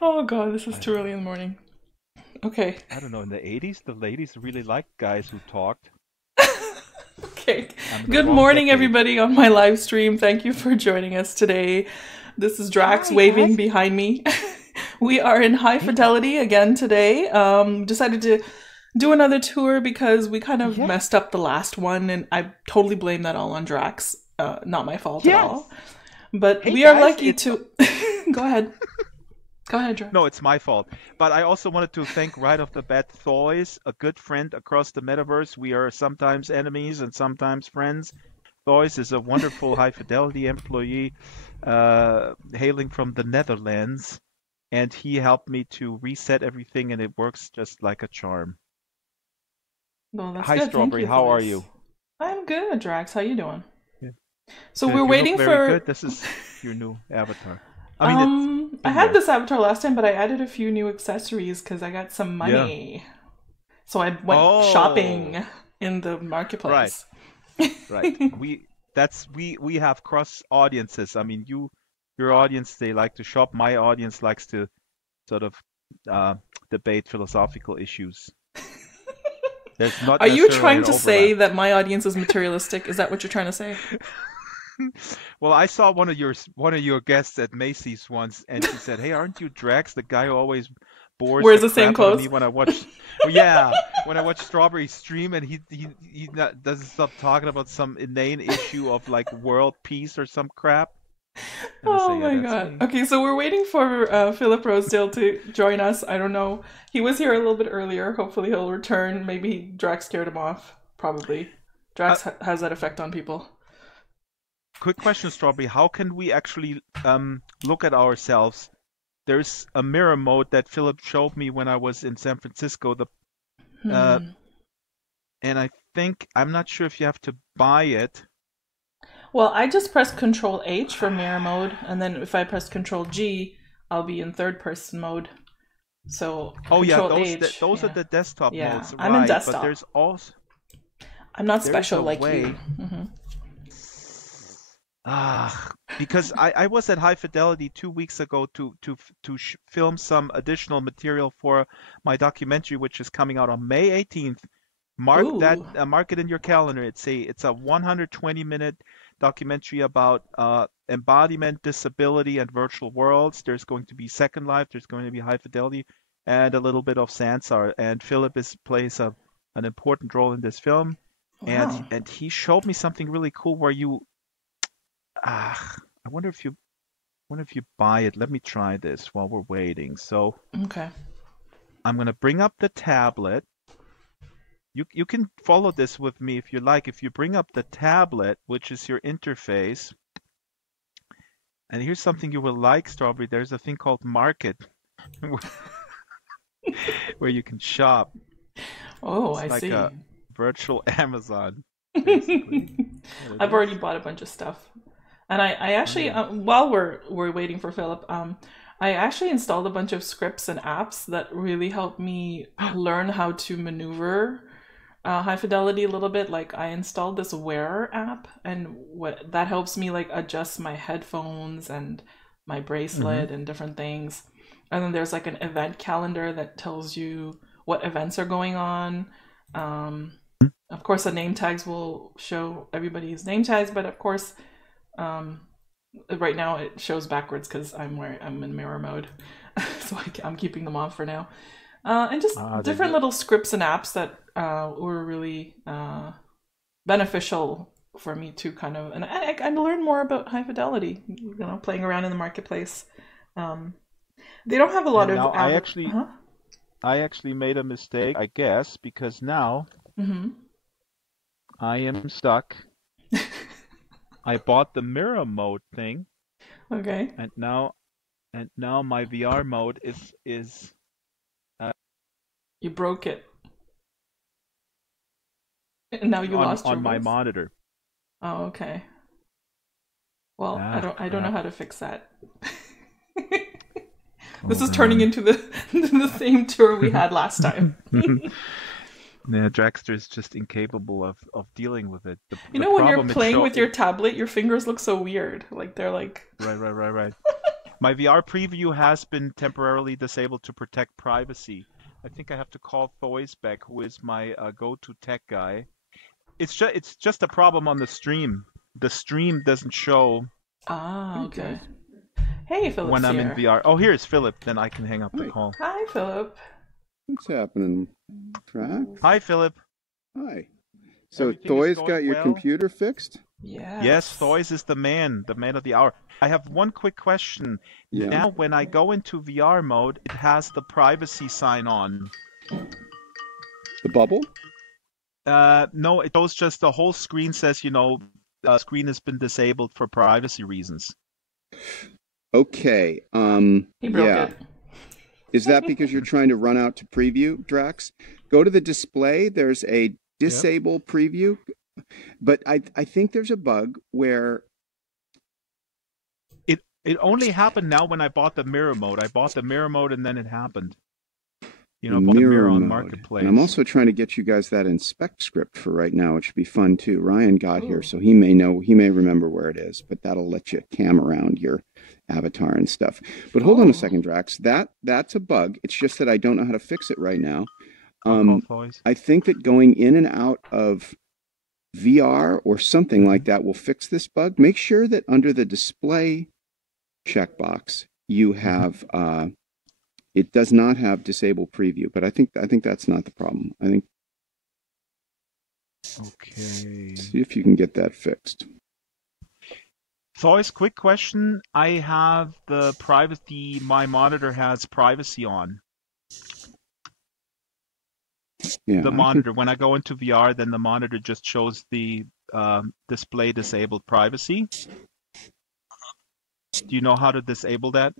Oh god, this is I too don't early know. in the morning. Okay. I don't know. In the 80s, the ladies really liked guys who talked. Okay. I'm in the Good wrong morning, decade. everybody, on my live stream. Thank you for joining us today. This is Drax Hi, waving guys. behind me. We are in high Hey, guys. fidelity again today. Decided to do another tour because we kind of Yeah. messed up the last one, and I totally blame that all on Drax. Not my fault at all. Yes. But Hey, we are guys. lucky to. Go ahead. Go ahead, No, Drax. it's my fault. But I also wanted to thank right off the bat Thois, a good friend across the metaverse. We are sometimes enemies and sometimes friends. Thois is a wonderful high fidelity employee hailing from the Netherlands, and he helped me to reset everything, and it works just like a charm. Well, that's Hi, good. Thank Strawberry. you, How are Thois. you? I'm good, Drax. How you doing? Yeah. So Good. we're You look waiting very good. for. This is your new avatar. I mean, it's I been had there. this avatar last time, but I added a few new accessories because I got some Yeah. money. So I went Oh, shopping in the right, marketplace. right. We have cross audiences. I mean, your audience, they like to shop. My audience likes to sort of uh, debate philosophical issues. There's not Are you necessarily trying an to say overlap. that my audience is materialistic? Is that what you're trying to say? Well, I saw one of your guests at Macy's once, and she said, "Hey, aren't you Drax, the guy who always bores Wears the the same crap out of me clothes? when I watch?" Oh yeah, when I watch Strawberry stream, and he not, doesn't stop talking about some inane issue of like world peace or some crap. And I Oh say, "Yeah, my that's god. me." Okay, so we're waiting for Philip Rosedale to join us. I don't know. He was here a little bit earlier. Hopefully he'll return. Maybe Drax scared him off. Probably. Uh, Drax has that effect on people. quick question, Strawberry. How can we actually look at ourselves? There's a mirror mode that Philip showed me when I was in San Francisco. The uh, Hmm. and I think I'm not sure if you have to buy it. Well, I just press Control H for mirror mode, and then if I press Control G, I'll be in third person mode. So Oh yeah, Control those H, those are yeah, the desktop yeah. modes, I'm in right? But desktop. I'm not there's special a like you. way. Because I was at High Fidelity 2 weeks ago to film some additional material for my documentary, which is coming out on May 18th. Ooh, Mark it in your calendar. It's a 120-minute documentary about embodiment, disability, and virtual worlds. There's going to be Second Life. There's going to be High Fidelity, and a little bit of Sansar. And Philip plays an important role in this film. And wow. he showed me something really cool where you I wonder if you buy it. Let me try this while we're waiting. So Okay. I'm gonna bring up the tablet. You can follow this with me if you like. If you bring up the tablet, which is your interface, and here's something you will like, Strawberry. There's a thing called Market where you can shop. Oh, It's I like a see. virtual Amazon, basically. There it I've is. already bought a bunch of stuff. And I Oh actually, yeah. while we're waiting for Philip, I actually installed a bunch of scripts and apps that really help me learn how to maneuver high fidelity a little bit. Like I installed this Wear app, and what that helps me like adjust my headphones and my hmm bracelet and different things. And then there's like an event calendar that tells you what events are going on. Um, of course, the name tags will show everybody's name tags, but of course, um, right now it shows backwards because I'm in mirror mode, so I'm keeping them on for now. And just Then different little scripts and apps that were really beneficial for me to kind of and I learned more about high fidelity. You know, playing around in the marketplace. Um, they don't have a lot and of now huh? I actually made a mistake, I guess, because now Mm-hmm. I am stuck. I bought the mirror mode thing, Okay, and now my VR mode is uh, you broke it, and now you lost your on my voice. monitor. Oh, okay. Well, Ah, I don't know crap. how to fix that. This is Hold turning on. into the the same tour we had last time. Yeah, Dragster is just incapable of dealing with it. The When you're problem it playing show with your tablet, your fingers look so weird. Like they're like right. My VR preview has been temporarily disabled to protect privacy. I think I have to call Thois back, who is my go-to tech guy. It's just a problem on the stream. The stream doesn't show Ah, Hey, okay. guys. Hey, when Philip's I'm in here. VR. Oh, here's Philip. Then I can hang up the Hi. call. Hi, Philip. What's happening, Track? Hi, Philip. Hi. So Everything is Thoy's got going your well? computer fixed? Yes, Yes. Thois is the man of the hour. I have one quick question. Yeah. Now, when I go into VR mode, it has the privacy sign on. The bubble? No, it goes just the whole screen says, screen has been disabled for privacy reasons. Okay. He broke Yeah. it. Is that because you're trying to run out to preview, Drax? Go to the display. There's a disable preview. But I think there's a bug where It only happened now when I bought the mirror mode. I bought the mirror mode and then it happened. I bought the mirror on mode. Marketplace. And I'm also trying to get you guys that inspect script for right now. It should be fun too. Ryan got here, Ooh. so he may remember where it is, but that'll let you cam around your avatar and stuff. But hold on a second, Drax. That's a bug. It's just that I don't know how to fix it right now. I'll call Thois. I think that going in and out of VR or something like that will fix this bug. Make sure that under the display checkbox you have it does not have disable preview, but I think that's not the problem. I think Okay. see if you can get that fixed. Thois, quick question. I have the privacy, my monitor has privacy on. Yeah, The monitor, when I go into VR, then the monitor just shows the display disabled privacy. Do you know how to disable that?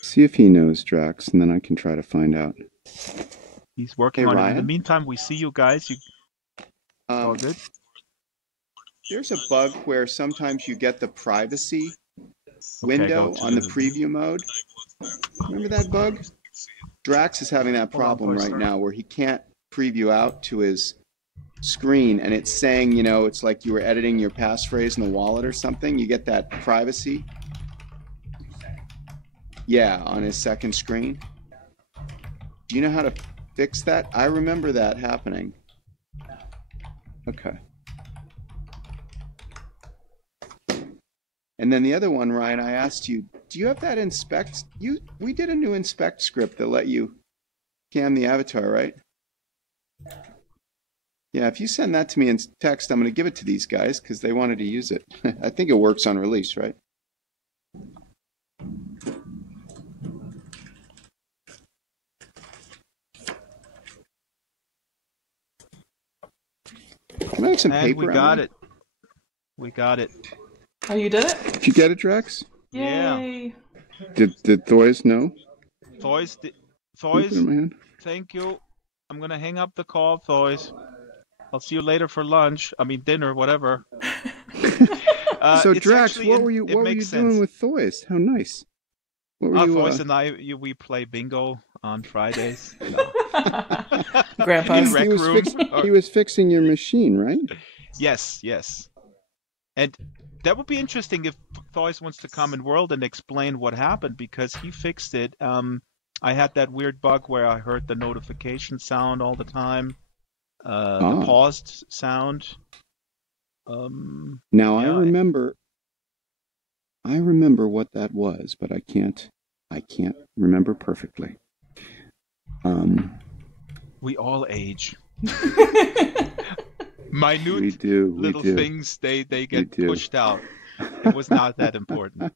see if he knows, Drax, and then I can try to find out. He's working Hey, on it. In Ryan? the meantime, we see you guys. All good? There's a bug where sometimes you get the privacy Okay, window go to on the preview mode. Remember that bug? Drax is having that Hold on, problem Thois. right now where he can't preview out to his screen, and it's saying, it's like you were editing your passphrase in the wallet or something. You get that privacy. Yeah, on his second screen. Do you know how to fix that? I remember that happening. Okay. And then the other one, Ryan, I asked you, do you have that inspect? We did a new inspect script that let you cam the avatar, right? Yeah, if you send that to me in text, I'm going to give it to these guys because they wanted to use it. I think it works on release, right? Can I make some And paper? we got Emily? it. We got it. Oh, you did it? Did you get it, Drax? Yeah. Yay. Did Thois know? Thois, Can I put it in my hand? thank you. I'm going to hang up the call, Thois. I'll see you later for lunch. I mean, dinner, whatever. So it's Drax, actually what were you doing with Thois? How nice. What were you? Thois and I, we play bingo on Fridays. Grandpa's. In rec room. He was fixing your machine, right? Yes, yes. And that would be interesting if Thois wants to come in world and explain what happened, because he fixed it. I had that weird bug where I heard the notification sound all the time, the paused sound. Now yeah. I remember what that was, but I can't remember perfectly. We all age. Minute We do. little things, they get pushed out. It was not that important.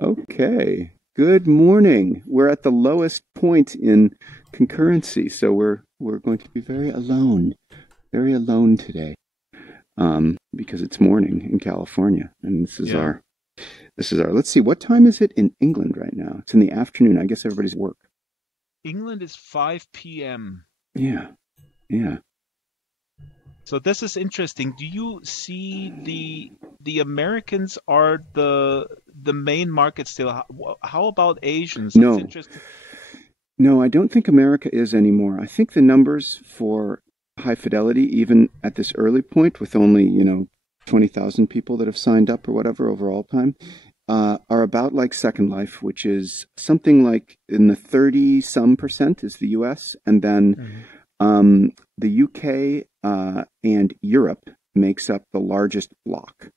Okay. Good morning. We're at the lowest point in concurrency, so we're going to be very alone today, because it's morning in California, and this is our. Let's see, what time is it in England right now? It's in the afternoon. I guess everybody's at work. England is 5 p.m. Yeah. So this is interesting. Do you see the Americans are the main market still? How about Asians? No. It's interesting. No, I don't think America is anymore. I think the numbers for high fidelity, even at this early point with only, 20,000 people that have signed up or whatever over all time, are about like Second Life, which is something like in the 30 some percent is the US, and then the UK and Europe makes up the largest block.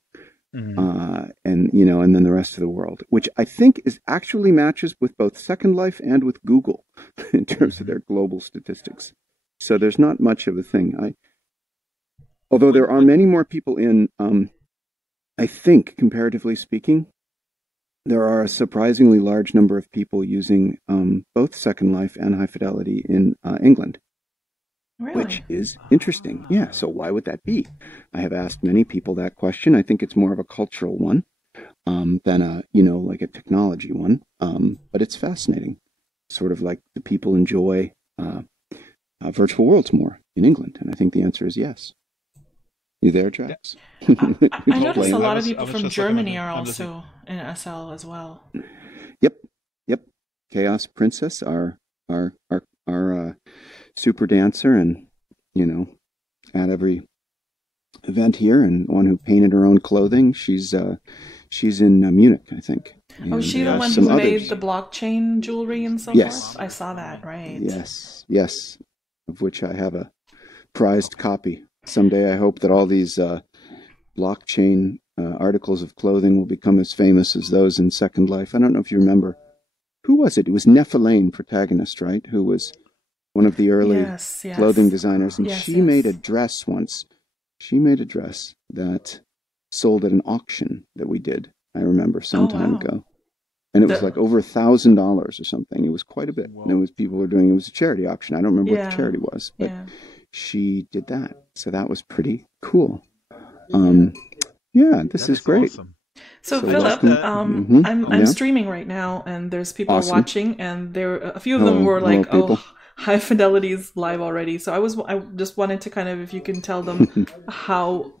And then the rest of the world, which I think is actually matches with both Second Life and with Google in terms of their global statistics. So there's not much of a thing. Although there are many more people in, I think, comparatively speaking, there are a surprisingly large number of people using both Second Life and High Fidelity in England. Really? Which is interesting. Yeah, so why would that be? I have asked many people that question. I think it's more of a cultural one than like a technology one. But it's fascinating. Sort of like the people enjoy virtual worlds more in England. And I think the answer is yes. You there, Jax? I noticed a lot of people from Germany are also in SL as well. Yep. Chaos Princess, our super dancer, and at every event here, and one who painted her own clothing. She's in Munich, I think. And, is she the one who made the blockchain jewelry and so forth? I saw that, right? Yes, of which I have a prized copy. Someday I hope that all these blockchain articles of clothing will become as famous as those in Second Life. I don't know if you remember. Who was it? It was Nephilim, protagonist, right? Who was one of the early clothing designers. And she made a dress once. She made a dress that sold at an auction that we did, I remember, some time ago. And it was like over $1,000 or something. It was quite a bit. And it was people were doing, it was a charity auction. I don't remember what the charity was, but she did that. So that was pretty cool. This is great. Awesome. So Philip, I'm streaming right now, and there's people watching, and a few of them were like, High Fidelity's live already. So I just wanted to kind of, if you can tell them how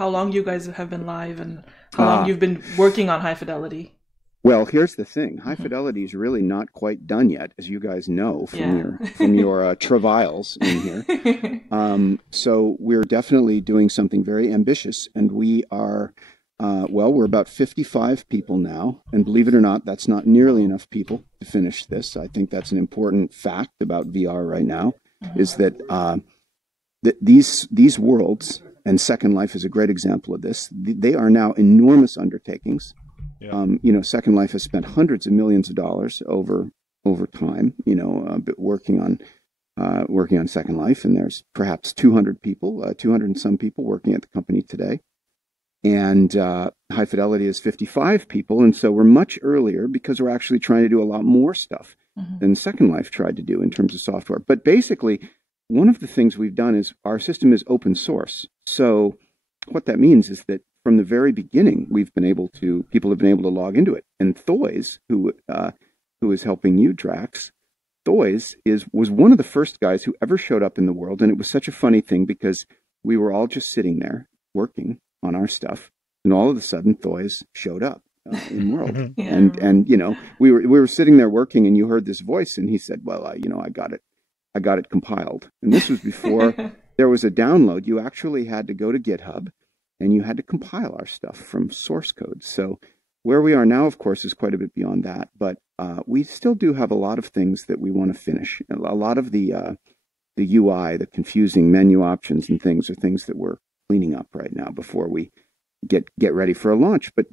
long you guys have been live and how long you've been working on High Fidelity. Well, here's the thing. High Fidelity is really not quite done yet, as you guys know from your travails in here. So we're definitely doing something very ambitious, and we are, we're about 55 people now. And believe it or not, that's not nearly enough people to finish this. I think that's an important fact about VR right now, is that these worlds, and Second Life is a great example of this, they are now enormous undertakings. Second Life has spent hundreds of millions of dollars over time, working on Second Life, and there's perhaps 200 and some people working at the company today. And High Fidelity is 55 people, and so we're much earlier because we're actually trying to do a lot more stuff than Second Life tried to do in terms of software. But basically, one of the things we've done is our system is open source. So what that means is that from the very beginning, people have been able to log into it. And Thoys, who is helping you, Drax, Thoys was one of the first guys who ever showed up in the world. And it was such a funny thing because we were all just sitting there working on our stuff. And all of a sudden, Thoys showed up in world. And we were sitting there working, and you heard this voice, and he said, well, I got it compiled. And this was before there was a download. You actually had to go to GitHub, and you had to compile our stuff from source code. So where we are now, of course, is quite a bit beyond that. But we still do have a lot of things that we want to finish. A lot of the UI, the confusing menu options and things are things that we're cleaning up right now before we get ready for a launch. But,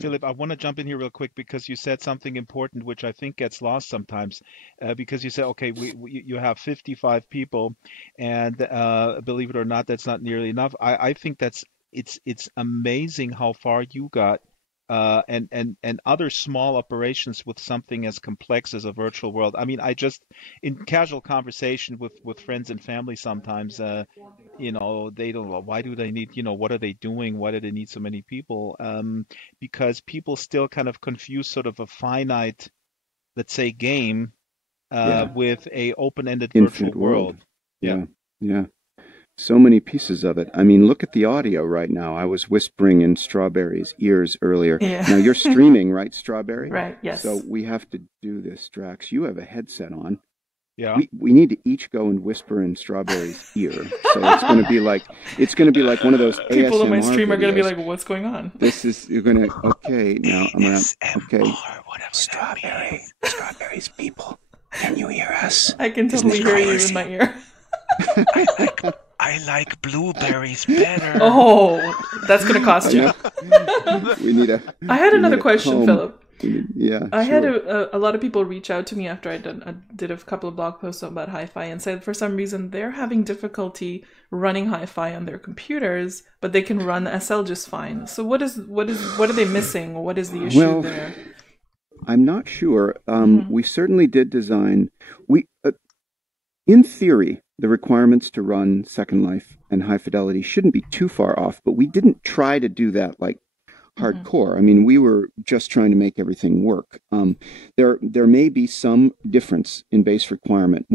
Philip, I want to jump in here real quick because you said something important, which I think gets lost sometimes, because you said, okay, you have 55 people, and believe it or not, that's not nearly enough. I think it's amazing how far you got, and other small operations with something as complex as a virtual world. I mean, in casual conversation with friends and family sometimes, they don't know, why do they need, what are they doing? Why do they need so many people? Because people still kind of confuse sort of a finite, let's say, game with a open-ended virtual world. Yeah. So many pieces of it. I mean, look at the audio right now. I was whispering in Strawberry's ears earlier. Now you're streaming, right, Strawberry? Right, yes. So we have to do this, Drax. You have a headset on. Yeah. we need to each go and whisper in Strawberry's ear. So it's going to be like one of those People on my ASMR stream are going to be videos. like, what's going on? You're going to, okay, now I'm going to, okay. Whatever Strawberries, people, can you hear us? I can totally hear you in my ear. I like blueberries better. Oh, that's going to cost you. We need I had another question, Philip. Yeah, I had a lot of people reach out to me after I did a couple of blog posts about hi-fi and said for some reason they're having difficulty running hi-fi on their computers, but they can run SL just fine. So what are they missing? What is the issue there? I'm not sure. We certainly did design. In theory, the requirements to run Second Life and High Fidelity shouldn't be too far off, but we didn't try to do that like hardcore. I mean, we were just trying to make everything work. There may be some difference in base requirement.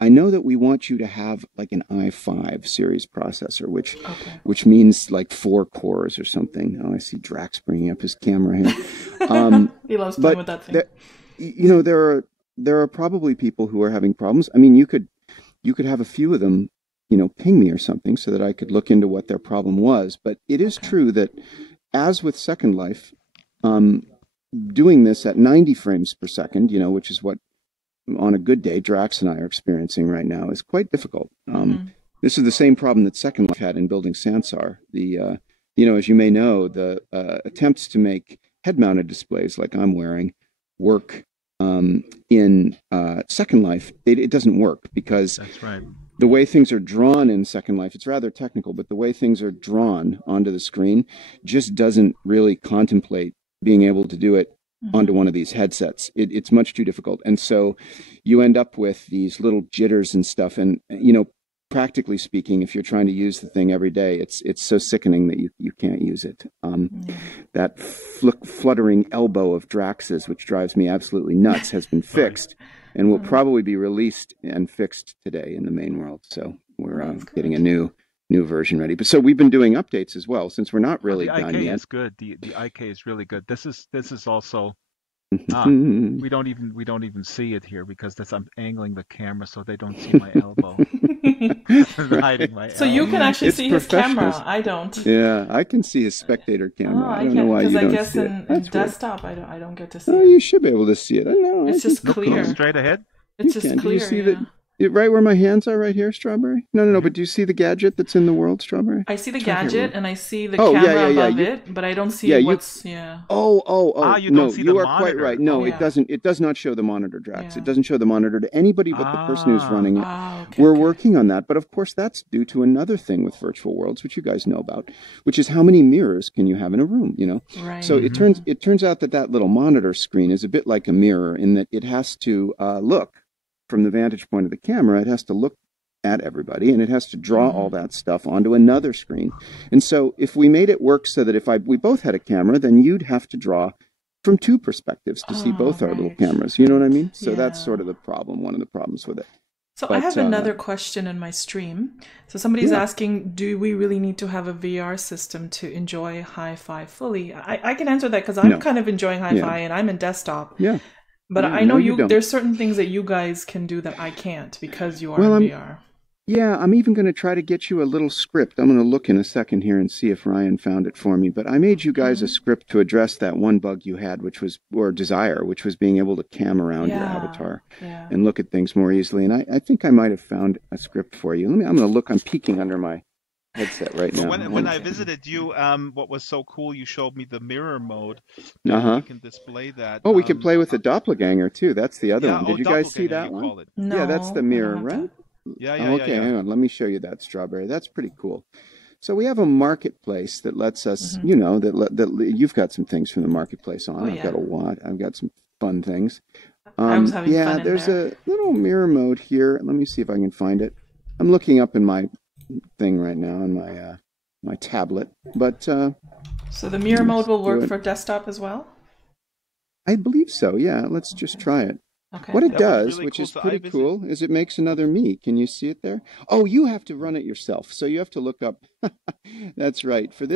I know that we want you to have like an i5 series processor, which means like 4 cores or something. Oh, I see Drax bringing up his camera here. He loves playing with that thing. There are probably people who are having problems. I mean, you could have a few of them, ping me or something so that I could look into what their problem was. But it is true that, as with Second Life, doing this at 90 frames per second, which is what on a good day Drax and I are experiencing right now, is quite difficult. This is the same problem that Second Life had in building Sansar. As you may know, the attempts to make head-mounted displays like I'm wearing work in Second Life, it doesn't work because that's right. The way things are drawn in Second Life, it's rather technical, but the way things are drawn onto the screen just doesn't really contemplate being able to do it onto one of these headsets. It's much too difficult. And so you end up with these little jitters and stuff. And, practically speaking, if you're trying to use the thing every day, it's so sickening that you can't use it. That fluttering elbow of Drax's, which drives me absolutely nuts, has been fixed and will probably be released and fixed today in the main world. So we're getting a new version ready. But so we've been doing updates as well, since we're not really done yet. The IK is good. The IK is really good. This is also we don't even see it here because I'm angling the camera so they don't see my elbow. Hiding my so elbow. You can actually see his camera. I don't. Yeah, I can see his spectator camera. I don't know why you don't see it. Because I guess in desktop I don't get to see it. Oh, you should be able to see it. I know. It's just clear. Straight ahead. It's just clear. Did you see that? Right where my hands are right here, Strawberry? No. But do you see the gadget that's in the world, Strawberry? I see the gadget and I see the camera above it, but I don't see what's... Oh. You don't see the you are monitor. Quite right. No, it doesn't. It does not show the monitor, Drax. It doesn't show the monitor to anybody but the person who's running it. We're working on that. But of course, that's due to another thing with virtual worlds, which you guys know about, which is how many mirrors can you have in a room, Right. So it turns out that little monitor screen is a bit like a mirror in that it has to look from the vantage point of the camera. It has to look at everybody and it has to draw all that stuff onto another screen. And so if we made it work so that if we both had a camera, then you'd have to draw from 2 perspectives to see both our little cameras. You know what I mean? So that's sort of the problem, one of the problems with it. So I have another question in my stream. So somebody's asking, do we really need to have a VR system to enjoy hi-fi fully? I can answer that because I'm kind of enjoying hi-fi and I'm in desktop. Yeah. But I know there's certain things that you guys can do that I can't because you are in VR. Yeah, I'm even going to try to get you a little script. I'm going to look in a second here and see if Ryan found it for me. But I made you guys a script to address that one bug you had, which was being able to cam around your avatar and look at things more easily. And I think I might have found a script for you. I'm going to look. I'm peeking under my headset right now. When I visited you, what was so cool, you showed me the mirror mode. You can display that. Oh, we could play with the doppelganger too. That's the other one. Did you guys see that one? No, yeah, that's the mirror, right? Yeah. Okay, hang on. Let me show you that, Strawberry. That's pretty cool. So we have a marketplace that lets us, that you've got some things from the marketplace on. I've got a lot. I've got some fun things. I was having fun in there's a little mirror mode here. Let me see if I can find it. I'm looking up in my thing right now on my tablet. But so the mirror mode will work for desktop as well? I believe so. Yeah, let's just try it. Okay. What it does, really which cool. is pretty cool, is it makes another me. Can you see it there? Oh, you have to run it yourself. So you have to look up. That's right. For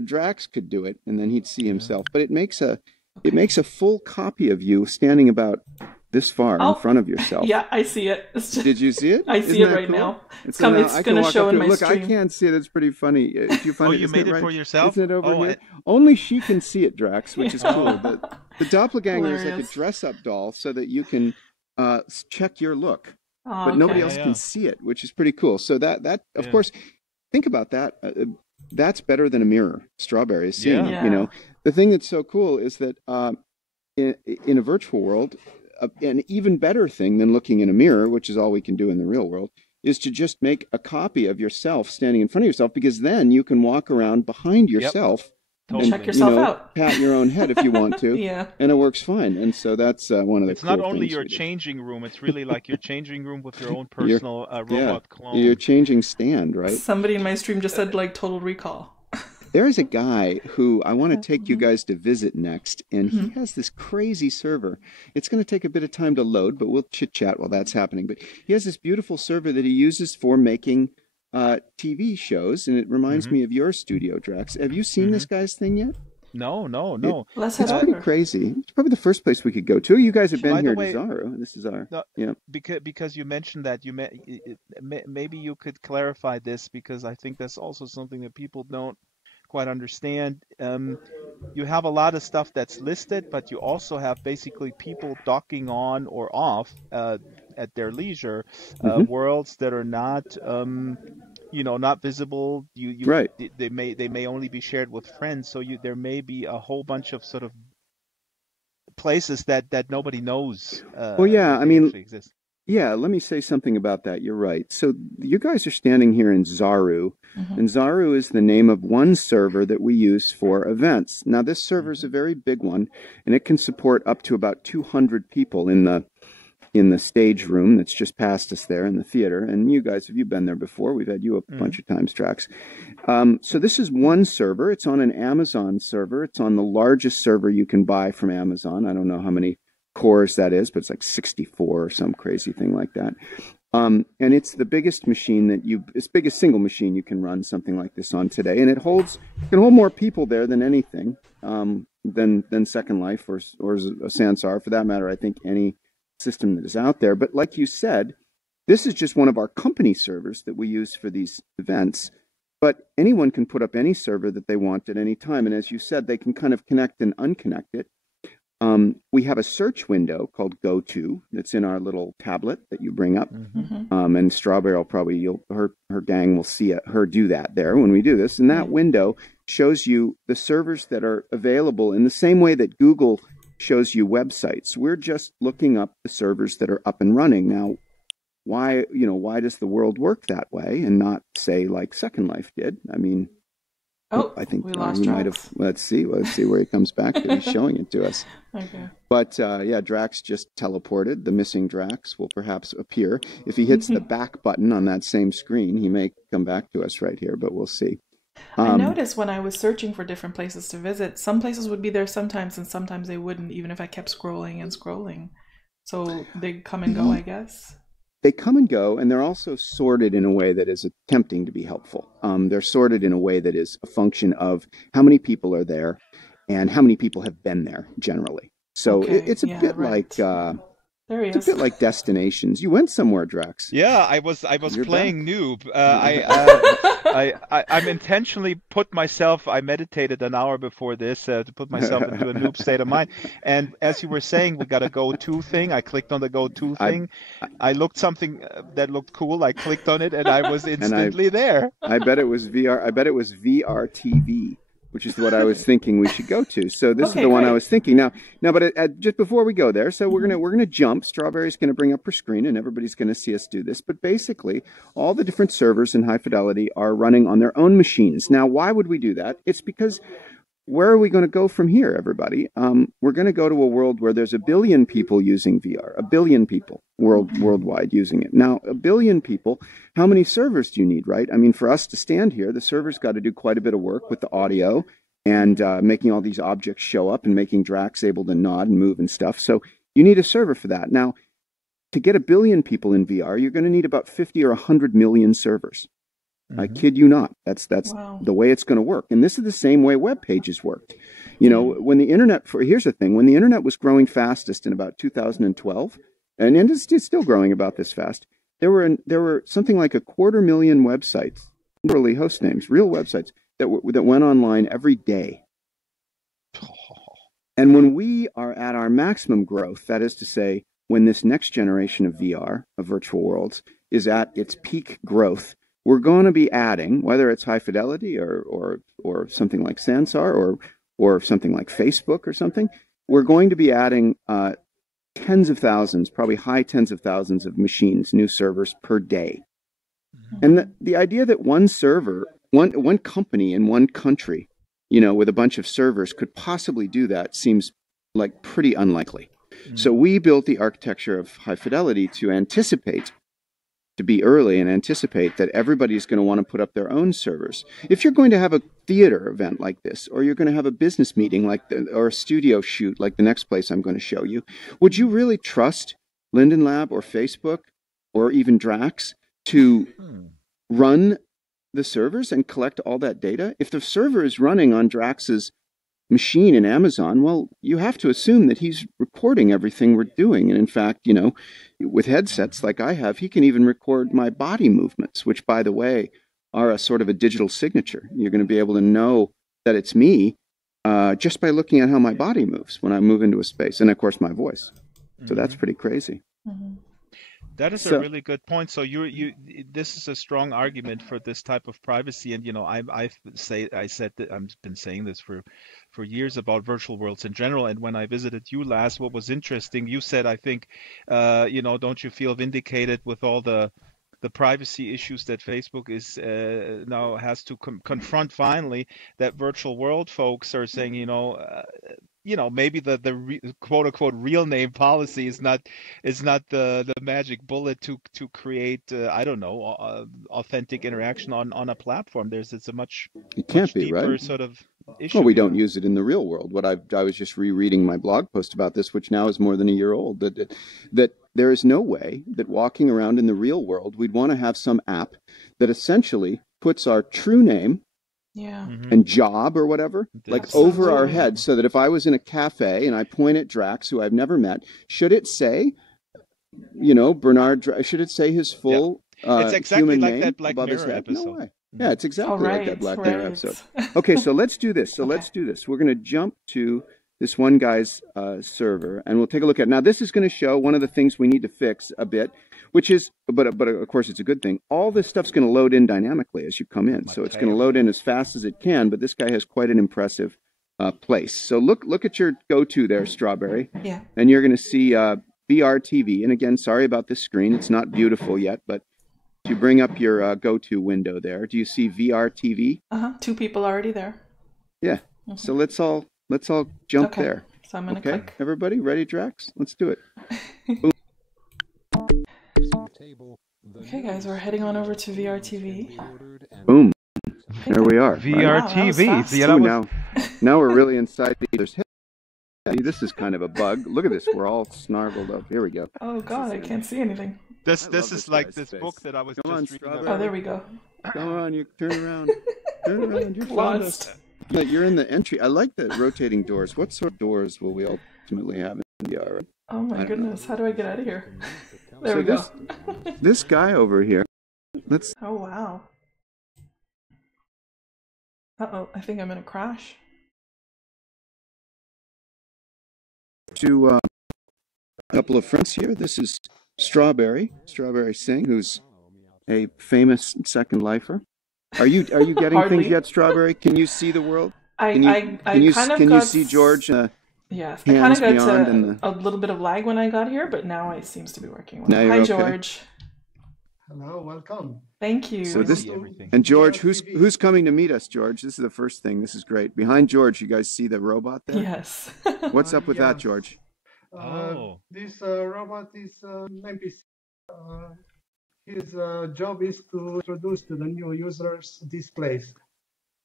Drax could do it, and then he'd see himself. But it makes a full copy of you standing about this far in front of yourself. Yeah, I see it. Did you see it? I see it right now. It's going to show in my Look, stream. I can't see it. It's pretty funny. If you find you made it for yourself? Isn't it over here? Only she can see it, Drax, which is cool. The doppelganger is like a dress-up doll so that you can check your look. But nobody else can see it, which is pretty cool. So that of course, think about that. That's better than a mirror. Strawberry is seeing. Yeah. You know, the thing that's so cool is that in a virtual world, an even better thing than looking in a mirror, which is all we can do in the real world, is to just make a copy of yourself standing in front of yourself, because then you can walk around behind yourself. And, check yourself out. Pat your own head if you want to. Yeah. And it works fine. And so that's one of the It's cool not only things your changing room, it's really like your changing room with your own personal robot clone. Your changing stand, right? Somebody in my stream just said, like, Total Recall. There is a guy who I want to take you guys to visit next, and he has this crazy server. It's going to take a bit of time to load, but we'll chit-chat while that's happening. But he has this beautiful server that he uses for making TV shows, and it reminds me of your studio, Drax. Have you seen this guy's thing yet? No. It's pretty crazy. It's probably the first place we could go to. You guys have been here to Zaru. This is our... Because you mentioned that, maybe you could clarify this, because I think that's also something that people don't quite understand. You have a lot of stuff that's listed, but you also have basically people docking on or off at their leisure, worlds that are not not visible. Right. They may only be shared with friends, so there may be a whole bunch of sort of places that nobody knows. Exist. Yeah, let me say something about that. You're right. So you guys are standing here in Zaru, and Zaru is the name of one server that we use for events. Now, this server is a very big one, and it can support up to about 200 people in the stage room that's just past us there in the theater. And you guys, have you been there before? We've had you a bunch of times, Drax. So this is one server. It's on an Amazon server. It's on the largest server you can buy from Amazon. I don't know how many cores that is, but it's like 64 or some crazy thing like that. And it's the biggest machine it's the biggest single machine you can run something like this on today. And it can hold more people there than anything, than Second Life or a Sansar, for that matter. I think any system that is out there. But like you said, this is just one of our company servers that we use for these events. But anyone can put up any server that they want at any time. And as you said, they can kind of connect and unconnect it. We have a search window called Go To that's in our little tablet that you bring up. And Strawberry will probably, her gang will see her do that there when we do this. And that window shows you the servers that are available in the same way that Google shows you websites. We're just looking up the servers that are up and running. Now, why does the world work that way and not, say, like Second Life did? I mean, I think we might have. Let's see where he comes back to. He's showing it to us. Okay. But Drax just teleported. The missing Drax will perhaps appear. If he hits the back button on that same screen, he may come back to us right here, but we'll see. I noticed when I was searching for different places to visit, some places would be there sometimes, and sometimes they wouldn't, even if I kept scrolling and scrolling. So they come and go, I guess. They come and go, and they're also sorted in a way that is attempting to be helpful. They're sorted in a way that is a function of how many people are there and how many people have been there generally. So it's a bit like it's a bit like Destinations. You went somewhere, Drax. Yeah, I was playing noob. I'm intentionally I meditated an hour before this to put myself into a noob state of mind. And as you were saying, we got a go-to thing. I clicked on the go-to thing. I looked something that looked cool. I clicked on it, and I was instantly there. I bet it was VR. I bet it was VR TV, which is what I was thinking we should go to. So this is the one I was thinking. Now, but just before we go there, so we're gonna jump. Strawberry's gonna bring up her screen, and everybody's gonna see us do this. But basically, all the different servers in High Fidelity are running on their own machines. Now, why would we do that? It's because where are we going to go from here, everybody? We're going to go to a world where there's 1 billion people using VR, 1 billion people worldwide using it. Now, 1 billion people, how many servers do you need, right? I mean, for us to stand here, the server's got to do quite a bit of work with the audio and making all these objects show up and making Drax able to nod and move and stuff. So you need a server for that. Now, to get 1 billion people in VR, you're going to need about 50 or 100 million servers. I kid you not. That's the way it's going to work. And this is the same way web pages worked. When the internet, here's the thing, when the internet was growing fastest in about 2012, and it's still growing about this fast, there were something like 250,000 websites, literally host names, real websites that went online every day. And when we are at our maximum growth, that is to say, when this next generation of VR, of virtual worlds, is at its peak growth, we're going to be adding, whether it's High Fidelity or something like Sansar or something like Facebook or something, we're going to be adding tens of thousands, probably high tens of thousands of machines, new servers per day. And the idea that one server, one company in one country, with a bunch of servers could possibly do that seems like pretty unlikely. So we built the architecture of High Fidelity to be early and anticipate that everybody's going to want to put up their own servers. If you're going to have a theater event like this, or you're going to have a business meeting or a studio shoot like the next place I'm going to show you, would you really trust Linden Lab or Facebook or even Drax to run the servers and collect all that data? If the server is running on Drax's machine in Amazon, well, you have to assume that he's recording everything we're doing. And in fact, with headsets like I have, he can even record my body movements, which, by the way, are a sort of a digital signature. You're going to be able to know that it's me just by looking at how my body moves when I move into a space, and of course my voice. So that's pretty crazy. That is a really good point. So this is a strong argument for this type of privacy. And I've been saying this for years about virtual worlds in general. And when I visited you last, what was interesting, you said, I think, don't you feel vindicated with all the privacy issues that Facebook is now has to confront finally, that virtual world folks are saying, maybe the quote unquote real name policy is not the magic bullet to create authentic interaction on a platform. It's a much deeper right? sort of issue. Well, we don't use it in the real world. I was just rereading my blog post about this, which now is more than a year old, that there is no way that walking around in the real world, we'd want to have some app that essentially puts our true name and job or whatever, over our heads, so that if I was in a cafe and I point at Drax, who I've never met, should it say, Bernard, should it say his full it's exactly human like name that Black above his Mirror head? episode. No way. Yeah, it's exactly like that Black Mirror episode. Okay, so let's do this. Let's do this. We're going to jump to this one guy's server, and we'll take a look at it. Now, this is going to show one of the things we need to fix a bit, which is, but of course it's a good thing. All this stuff's going to load in dynamically as you come in. So it's going to load in as fast as it can, but this guy has quite an impressive place. So look at your go-to there, Strawberry. Yeah. And you're going to see VR TV. And again, sorry about this screen. It's not beautiful yet, but if you bring up your go-to window there, do you see VR TV? 2 people already there. Yeah. So let's all jump there. So I'm going to click. Everybody ready, Drax? Let's do it. Okay, guys, we're heading on over to VR TV. Boom. There we are. VR TV. Now we're really inside the other's head. This is kind of a bug. Look at this. We're all snargled up. Here we go. Oh, God, I can't see anything. This is like this book that I was just reading about. Oh, there we go. Come on, you turn around. Turn around. You're lost. Yeah, you're in the entry. I like the rotating doors. What sort of doors will we ultimately have in VR? Oh my goodness, how do I get out of here? There we go. This guy over here. Oh wow. Uh-oh, I think I'm gonna crash. To a couple of friends here. This is Strawberry Singh, who's a famous Second Lifer. Are you getting things yet, Strawberry? Can you see the world? Can you see George? Yes, I kind of got a little bit of lag when I got here, but now it seems to be working well. Hi, George. Hello, welcome. Thank you. So and George, who's coming to meet us, George? This is the first thing. This is great. Behind George, you guys see the robot there? Yes. What's up with that, George? This robot is an NPC. His job is to introduce to the new users this place.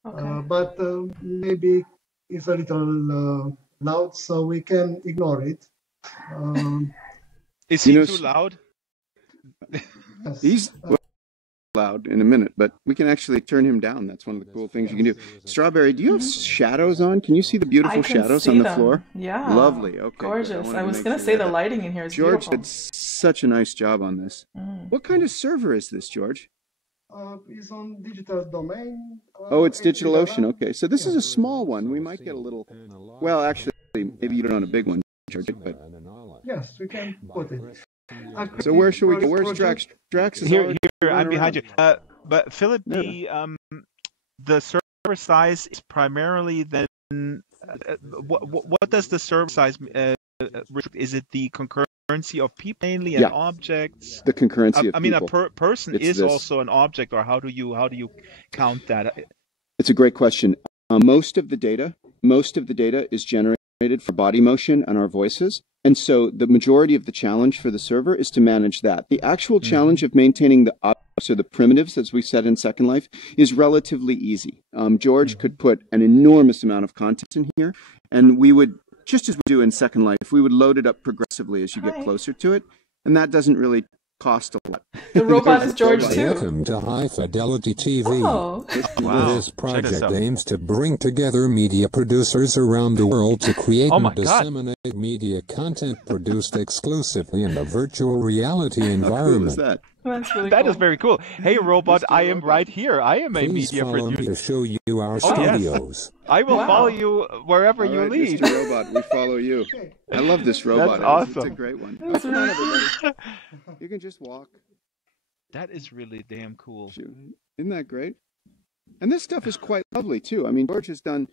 Okay. But maybe it's a little loud, so we can ignore it. Is he too loud? He's loud in a minute, but we can actually turn him down. That's one of the cool things you can do. Strawberry, do you have shadows on? Can you see the beautiful shadows on the floor? Yeah. Lovely. Okay. Gorgeous. I was going to say the lighting in here is George beautiful. did such a nice job on this. What kind of server is this, George? It's on digital domain. Oh, it's DigitalOcean. Okay, so this is a small one. We might get a little. Well, actually, maybe you don't own a big one, George. But yes, we can put it. So where should we go? Where's Drax? Drax is here. I'm behind you. But Philip, the server size is primarily then. What does the server size? Is it the concurrency of people mainly and objects? The concurrency of people. I mean, a person is also an object, or how do you count that? It's a great question. Most of the data is generated for body motion and our voices. And so the majority of the challenge for the server is to manage that. The actual challenge of maintaining the objects or the primitives, as we said in Second Life, is relatively easy. George could put an enormous amount of content in here, and we would, just as we do in Second Life, we would load it up progressively as you get closer to it, and that doesn't really cost a lot. The robot is George too. Welcome to High Fidelity TV. Oh. Wow. This project aims to bring together media producers around the world to create and disseminate media content produced exclusively in a virtual reality environment. How cool is that? That's really That cool. is very cool. Hey, robot, I am right here. I am a Please media follow producer. me to show you our studios. I will follow you wherever you lead. Mr. Robot, we follow you. I love this robot. That's awesome. It's a great one. That's Come on, everybody. You can just walk. That is really damn cool. Isn't that great? And this stuff is quite lovely, too. I mean, George has done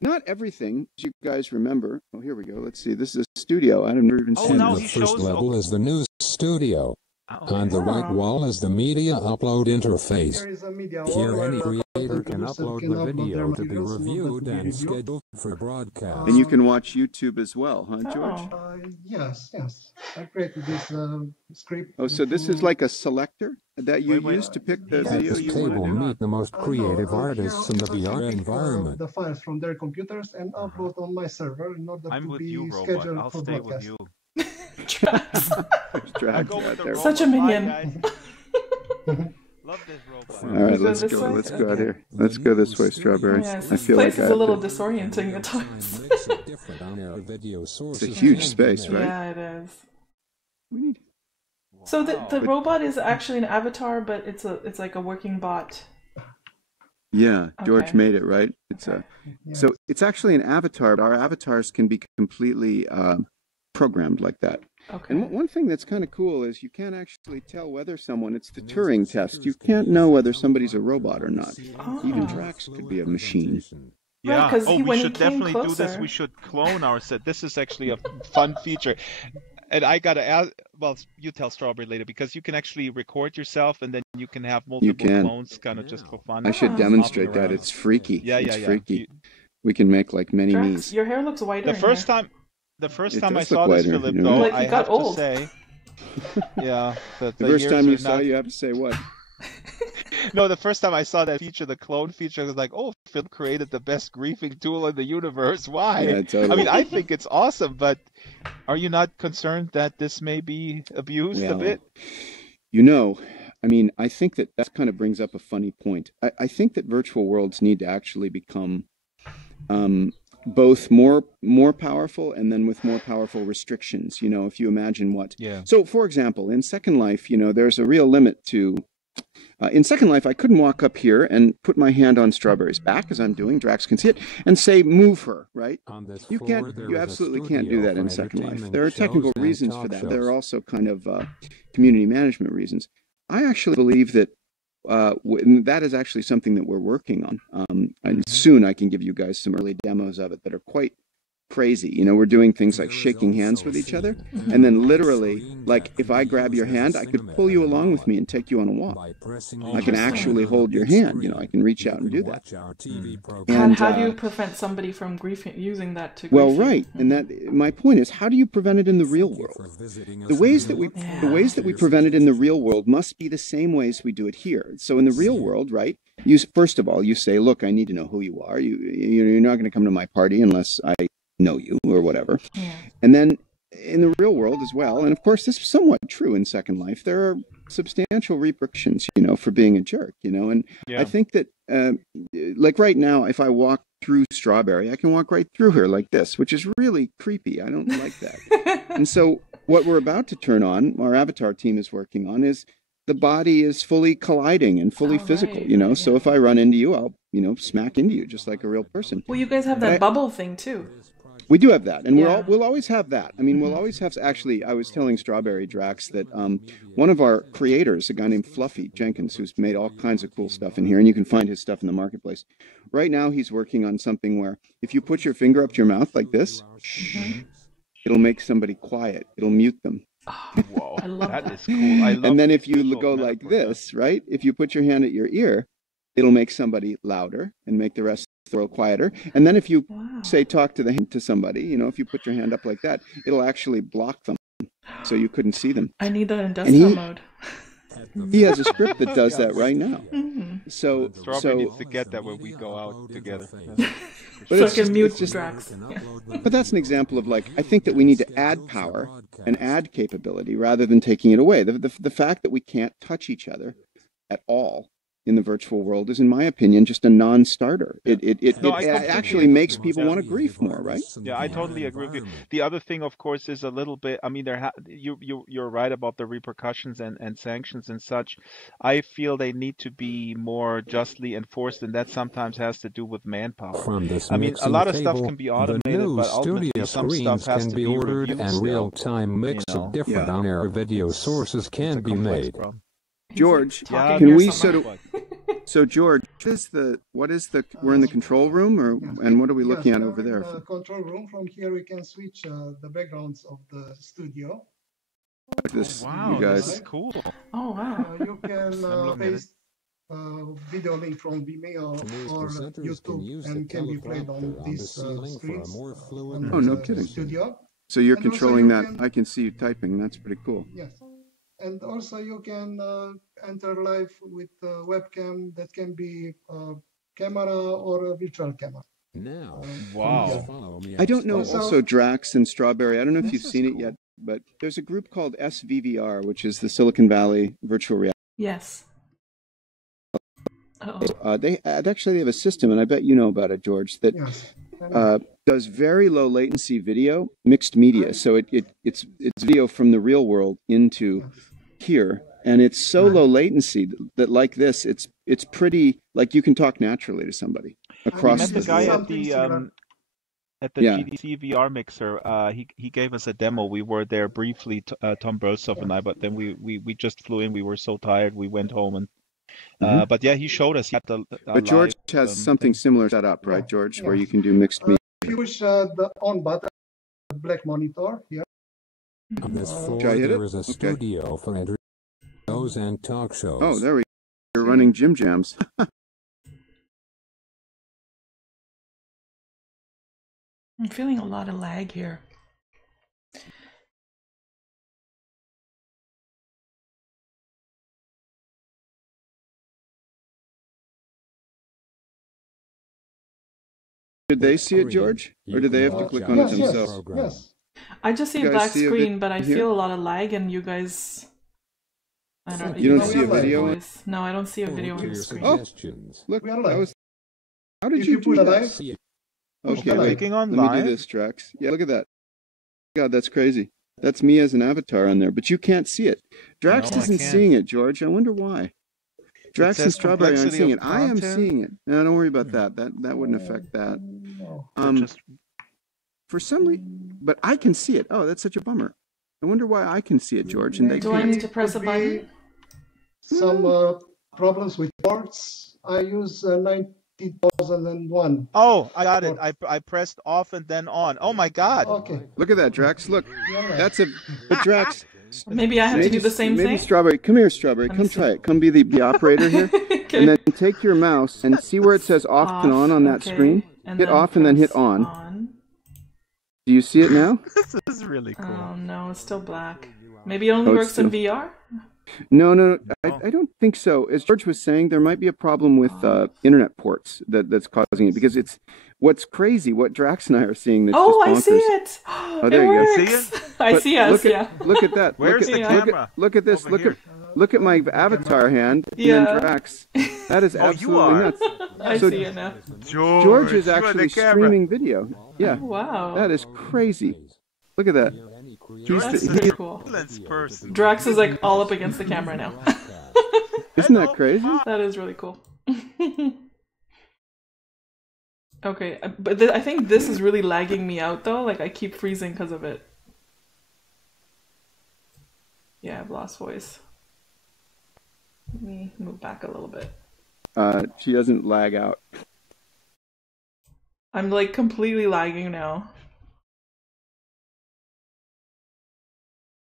not everything, as you guys remember. Oh, here we go. Let's see. This is a studio. I haven't even seen The first level is the news studio. On the right wall is the media upload interface. Here any creator can upload the video to be reviewed and scheduled for broadcast. And you can watch YouTube as well, huh, George? Yes. I created this script. Oh, so this is like a selector that you use to pick the video This you want table to do? meet the most creative artists in the VR environment. The files from their computers and upload on my server in order to be scheduled I'll for stay broadcast. with you. Such a minion. Love this robot. All right, let's go out here. Let's go this way, Strawberry. Yes, I feel this place like is a little disorienting at times. It's a huge space, right? Yeah, it is. So the robot is actually an avatar, but it's like a working bot. Yeah, George made it, right? So it's actually an avatar, but our avatars can be completely programmed like that. Okay. And one thing that's kind of cool is you can't actually tell whether it's the Turing test. You can't know whether somebody's a robot or not. Even Drax could be a machine. Yeah. Right, we should definitely do this. We should clone our set. This is actually a fun feature. And I gotta ask. Well, you tell Strawberry later because you can actually record yourself and then you can have multiple clowns, kind of just for fun. I should demonstrate that. It's freaky. It's freaky. We can make like many Drax, your hair looks whiter. The first time I saw this, Philip, though, like I have to say, the first time you saw, you have to say what? No, the first time I saw that feature, the clone feature, I was like, oh, Philip created the best griefing tool in the universe. Why? Yeah, totally. I mean, I think it's awesome, but are you not concerned that this may be abused a bit? I mean, I think that kind of brings up a funny point. I think that virtual worlds need to actually become both more powerful and then with more powerful restrictions, if you imagine what. Yeah. So, for example, in Second Life, there's a real limit to... in Second Life, I couldn't walk up here and put my hand on Strawberry's back, as I'm doing, Drax can see it, and say, move her, right? You absolutely can't do that in Second Life. There are technical reasons for that. There are also kind of community management reasons. I actually believe that that is actually something that we're working on. And soon I can give you guys some early demos of it that are quite crazy. We're doing things like shaking hands with each other. And then literally, like if I grab your hand, I could pull you along with me and take you on a walk. I can actually hold your hand. I can reach out and do that. And how do you prevent somebody from using that to grief? Well, right. And my point is, how do you prevent it in the real world? The ways that we prevent it in the real world must be the same ways we do it here. So in the real world, right? First of all, you say, look, I need to know who you are. You're not going to come to my party unless I know you or whatever. And then in the real world as well, and of course this is somewhat true in Second Life, there are substantial repercussions, for being a jerk, and I think that, like right now, if I walk through Strawberry, I can walk right through her like this, which is really creepy. I don't like that. And so what we're about to turn on, our avatar team is working on, is the body is fully colliding and fully physical, right, so if I run into you, I'll, smack into you just like a real person. Well, you guys have that bubble thing too. We do have that, and we'll always have that. I mean, we'll always have. Actually, I was telling Strawberry Drax that one of our creators, a guy named Fluffy Jenkins, who's made all kinds of cool stuff in here, and you can find his stuff in the marketplace. Right now, he's working on something where if you put your finger up to your mouth like this, it'll make somebody quiet. It'll mute them. Oh, whoa, I love that. Is cool. I love and then if you go like this, right? If you put your hand at your ear, it'll make somebody louder and make the rest of the world quieter. And then if you say talk to somebody, if you put your hand up like that, it'll actually block them, so you couldn't see them. I need that in desktop mode. He has a script that does that right now. So Strawberry needs to get that when we go out together. But so it's I can mute just, Drax. But that's an example of, like, I think that we need to add power and add capability rather than taking it away. The fact that we can't touch each other at all in the virtual world is, in my opinion, just a non-starter. It actually makes people want to grief more, right? Yeah, I totally agree with you. The other thing, of course, is a little bit. I mean, you're right about the repercussions and sanctions and such. I feel they need to be more justly enforced, and that sometimes has to do with manpower. I mean, a lot of stuff can be automated, but ultimately some stuff has to be ordered, and real-time mix of different on-air video sources can be made. George, can we so George, what is the we're in the control room, and what are we looking at over there? In the control room. From here we can switch the backgrounds of the studio. Wow, you guys. This is cool. Oh wow. You can paste video link from Vimeo or YouTube and can be played on these screens. Oh, no kidding. Studio. So you're controlling that. I can see you typing. That's pretty cool. Yes. And also you can enter live with a webcam that can be a camera or a virtual camera. Now, wow. I don't know also Drax and Strawberry. I don't know if you've seen it yet, but there's a group called SVVR, which is the Silicon Valley Virtual Reality. Yes. They actually have a system, and I bet you know about it, George, that does very low latency video, mixed media. So it's video from the real world into here, and it's so low latency that like this, it's pretty, like you can talk naturally to somebody across the guy at the GDC VR mixer. He gave us a demo. We were there briefly, Tom Brosov and I, but then we just flew in. We were so tired, we went home and. But yeah, he showed us. But George has something similar set up, right, George, where you can do mixed media. If you push the on button, the black monitor here. On this floor, there is a studio for interviews and talk shows. Oh, there we go. You're running Jim Jams. I'm feeling a lot of lag here. Did they see it, George? Or did they have to click on it themselves? Yes. I just see a black screen, but I feel a lot of lag, and you guys... I don't. You don't see a video? No, I don't see a video on the screen. Oh, look, that was... How did you do that? Okay, wait. Let me do this, Drax. Yeah, look at that. God, that's crazy. That's me as an avatar on there, but you can't see it. Drax isn't seeing it, George. I wonder why. Drax and Strawberry aren't seeing it. I am seeing it. No, don't worry about that. That wouldn't affect that. For some reason, but I can see it. Oh, that's such a bummer. I wonder why I can see it, George, and they can't. Do I need to press a button? Some problems with ports. I use 9001. Oh, I got it. I pressed off and then on. Oh my God. Okay. Look at that, Drax. Look, that's a. But Drax. Maybe I have to do the same thing. Maybe Strawberry. Come here, Strawberry. Come try it. Come be the operator here. Okay. And then take your mouse and see where it says off and on that screen. Hit off and then hit on. Do you see it now? This is really cool. Oh no, it's still black. Maybe it only works in VR? No. Oh. I don't think so. As George was saying, there might be a problem with internet ports that's causing it because it's what's crazy. What Drax and I are seeing that's just Oh, I bonkers. see it. Oh, It there you go. works. See it? I But see us. Yeah. look at that. Where's the camera? Look at this. Over here. Look at my avatar hand and Yeah. then Drax. That is Oh, you absolutely are. nuts. I So see it now. George is you are the actually camera. streaming video. Yeah, Wow. that is crazy. Look at that. George That's is pretty a cool. freelance person. Drax is like all up against the camera now. Isn't that crazy? That is really cool. Okay, but I think this is really lagging me out though. Like I keep freezing because of it. Yeah, I've lost voice. Let me move back a little bit. She doesn't lag out. I'm like completely lagging now.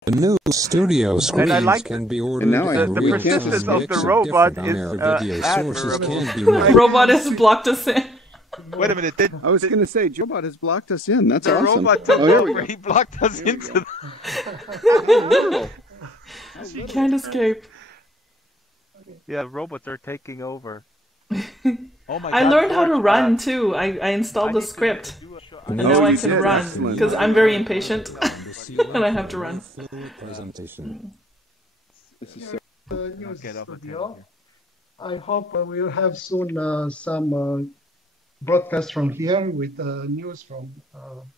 The new studio screens like can be ordered And now I- in the real persistence time. of Mix the of robot different is, video sources admirable. can be The made. robot has blocked us in. Wait a minute. I was going to say, Jobot has blocked us in. That's the awesome. robot took Oh, here we over. go. He blocked us Here we into go. the... You can't escape. Yeah, robots are taking over. Oh my I God, learned how to George, run too. I installed the need to script. do a show- And Oh, now I you can did. run Excellent. because I'm very impatient and I have to run. Presentation. This is so News Get up, studio. I hope we'll have soon some broadcast from here with news from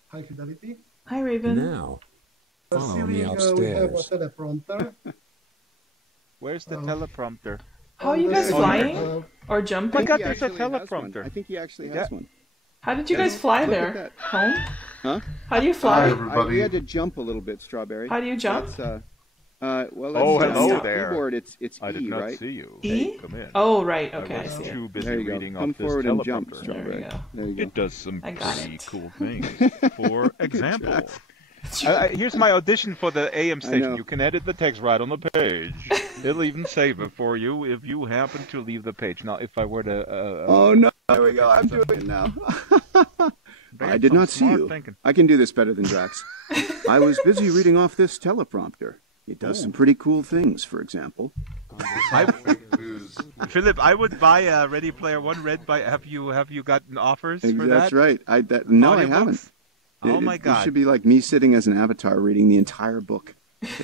High Fidelity. Hi, Raven. Now, follow me We have a upstairs. teleprompter. Where's the teleprompter? How are you guys Oh, flying here. or I jumping? think God, he there's a actually has one. teleprompter. I think he actually has Yeah. one. How did you guys fly Look at there? that. Home? Huh? How do you fly? We had to jump a little bit, Strawberry. How do you jump? That's, well, Oh, that's hello on the there. keyboard, it's I did E, not right? see you. E? Hey, come in. Oh, right. Okay, I I was see it. too busy There you go. reading Come off this forward and jump, teleprompter. There Strawberry. you go. There you go. It does some I got pretty it. cool things. For example, job. here's my audition for the AM I station. know. You can edit the text right on the page. It'll even save it for you if you happen to leave the page. Now, if I were to... Oh, no. There we go. I'm doing it now. I did not see you. Thinking. I can do this better than Drax. I was busy reading off this teleprompter. It does some pretty cool things, for example. Philip, I would buy a Ready Player One read by... Have you gotten offers for that? That's right. No, I Audiobooks? haven't. Oh my It God. should be like me sitting as an avatar reading the entire book.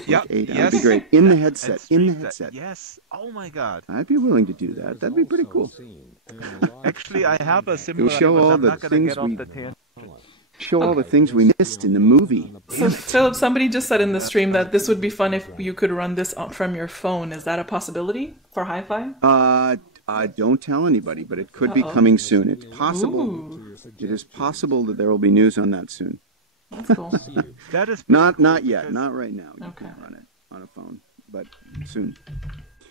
Yeah, Like 8. That'd yes. be great. In the And headset. stream In the that. headset. Yes. Oh my God. I'd be willing to do that. That'd be pretty cool. Actually, I have a similar... show but all I'm the not gonna get things off we- the tangent. Show all the things we missed in the movie. So, Philip, somebody just said in the stream that this would be fun if you could run this from your phone. Is that a possibility for hi-fi? Don't tell anybody, but it could be coming soon. It's possible. Ooh, It is possible that there will be news on that soon. that's cool. That is Not yet. Not right now. You Okay. can run it on a phone, but soon.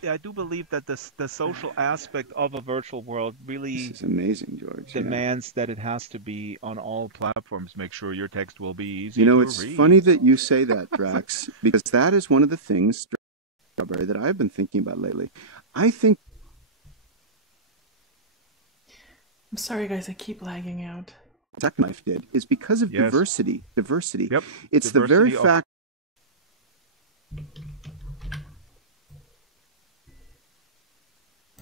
Yeah, I do believe that the social aspect of a virtual world really This is amazing, George. Yeah. demands that it has to be on all platforms. Make sure your text will be easy You know, to it's read. funny that you say that, Drax, because that is one of the things, Strawberry, that I've been thinking about lately. I think I'm sorry, guys. I keep lagging out. Second Life did is because of Yes. diversity. Diversity. Yep. It's the very Diversity of- fact.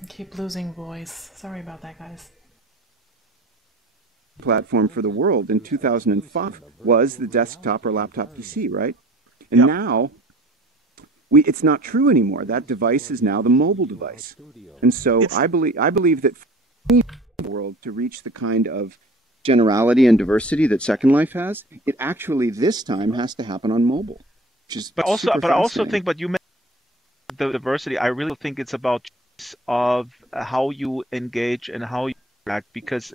I keep losing voice. Sorry about that, guys. Platform for the world in 2005 was the desktop or laptop PC, right? And Yep. now it's not true anymore. That device is now the mobile device. And so I believe that for any world to reach the kind of generality and diversity that Second Life has, it actually this time has to happen on mobile. Which is But also, super but I also fascinating. think, but you mentioned the diversity. I really think it's about choice of how you engage and how you act, because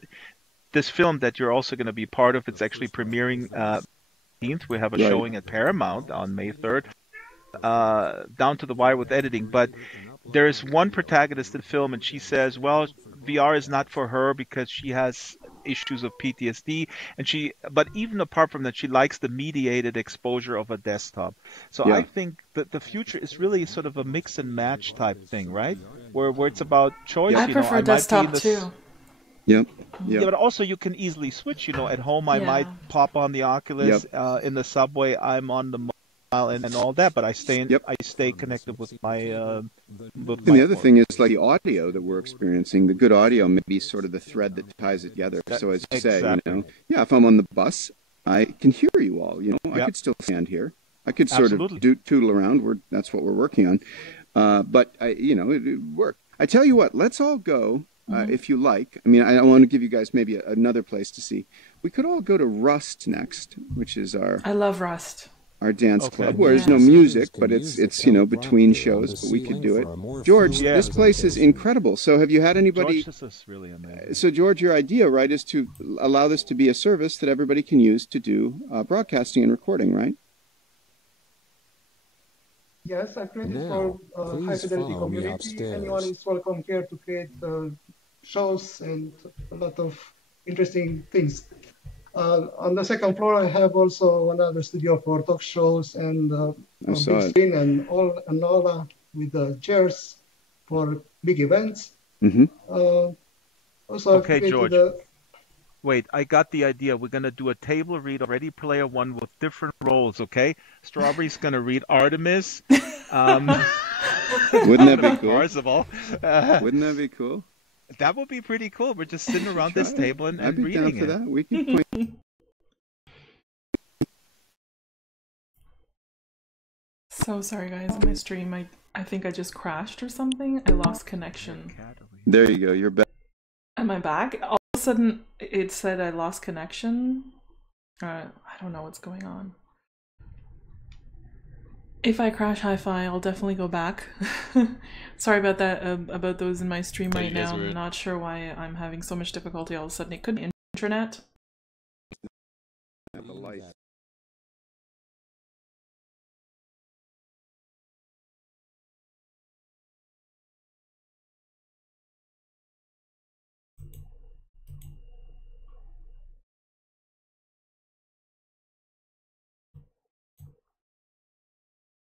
this film that you're also going to be part of, it's actually premiering 18th. We have a Right. showing at Paramount on May 3rd, down to the wire with editing. But there is one protagonist in the film, and she says, well, VR is not for her because she has issues of PTSD, but even apart from that, she likes the mediated exposure of a desktop. So Yeah. I think that the future is really sort of a mix and match type thing, right? Where it's about choice. I you prefer know, I might be desktop in this- too. Yep. Yeah, but also you can easily switch. You know, at home I Yeah. might pop on the Oculus. In the subway, I'm on the and all that, but I stay Yep. I stay connected with my And the other thing is like the audio that we're experiencing. The good audio may be sort of the thread that ties it together. So as you say, you know, yeah, if I'm on the bus, I can hear you all. You know, I could still stand here. I could sort of tootle around. That's what we're working on. But you know, it worked. I tell you what, let's all go if you like. I mean, I want to give you guys maybe another place to see. We could all go to Rust next, which is I love Rust. Our dance club, where there's no music, but it's you know between shows, but we could do it. George, this place is incredible. So have you had anybody? George, this is really amazing. So George, your idea, right, is to allow this to be a service that everybody can use to do broadcasting and recording, right? Yes, I created for High Fidelity community. Anyone is welcome here to create shows and a lot of interesting things. On the second floor, I have also another studio for talk shows and big screen and all with the chairs for big events. Also, okay, George. Wait, I got the idea. We're going to do a table read of Ready Player One with different roles, okay? Strawberry's going to read Artemis. Wouldn't that be cool? Parzival. Wouldn't that be cool? That would be pretty cool. We're just sitting around this table and I'd be reading down for it. that. We can point. So sorry, guys. On my stream, I think I just crashed or something. I lost connection. There you go. You're back. Am I back? All of a sudden, it said I lost connection. I don't know what's going on. If I crash hi-fi, I'll definitely go back. Sorry about that, about those in my stream right now. I'm not sure why I'm having so much difficulty all of a sudden. It could be internet. The light.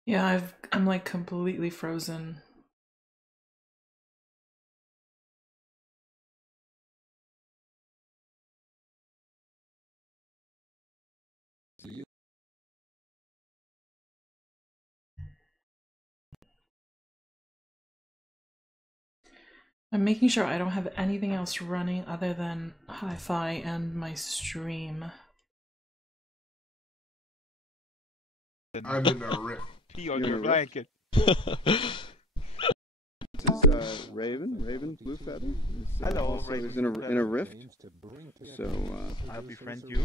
Yeah, I'm like completely frozen. I'm making sure I don't have anything else running other than hi-fi and my stream. I'm in a rift. Pee on your blanket. This is Raven Blue Feather. Hello, Raven. In a rift. So I'll befriend you.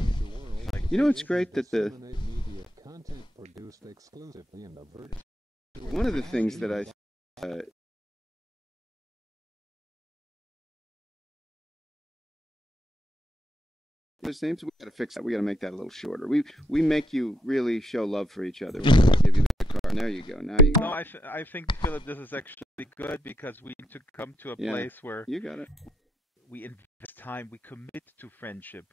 You know, it's great that one of the things that I those names, we gotta fix that. We gotta make that a little shorter. We make you really show love for each other. We'll give you the card. There you go. Now you go. No, I think, Philip, this is actually good because we need to come to a place where you got it. We invest time, we commit to friendship.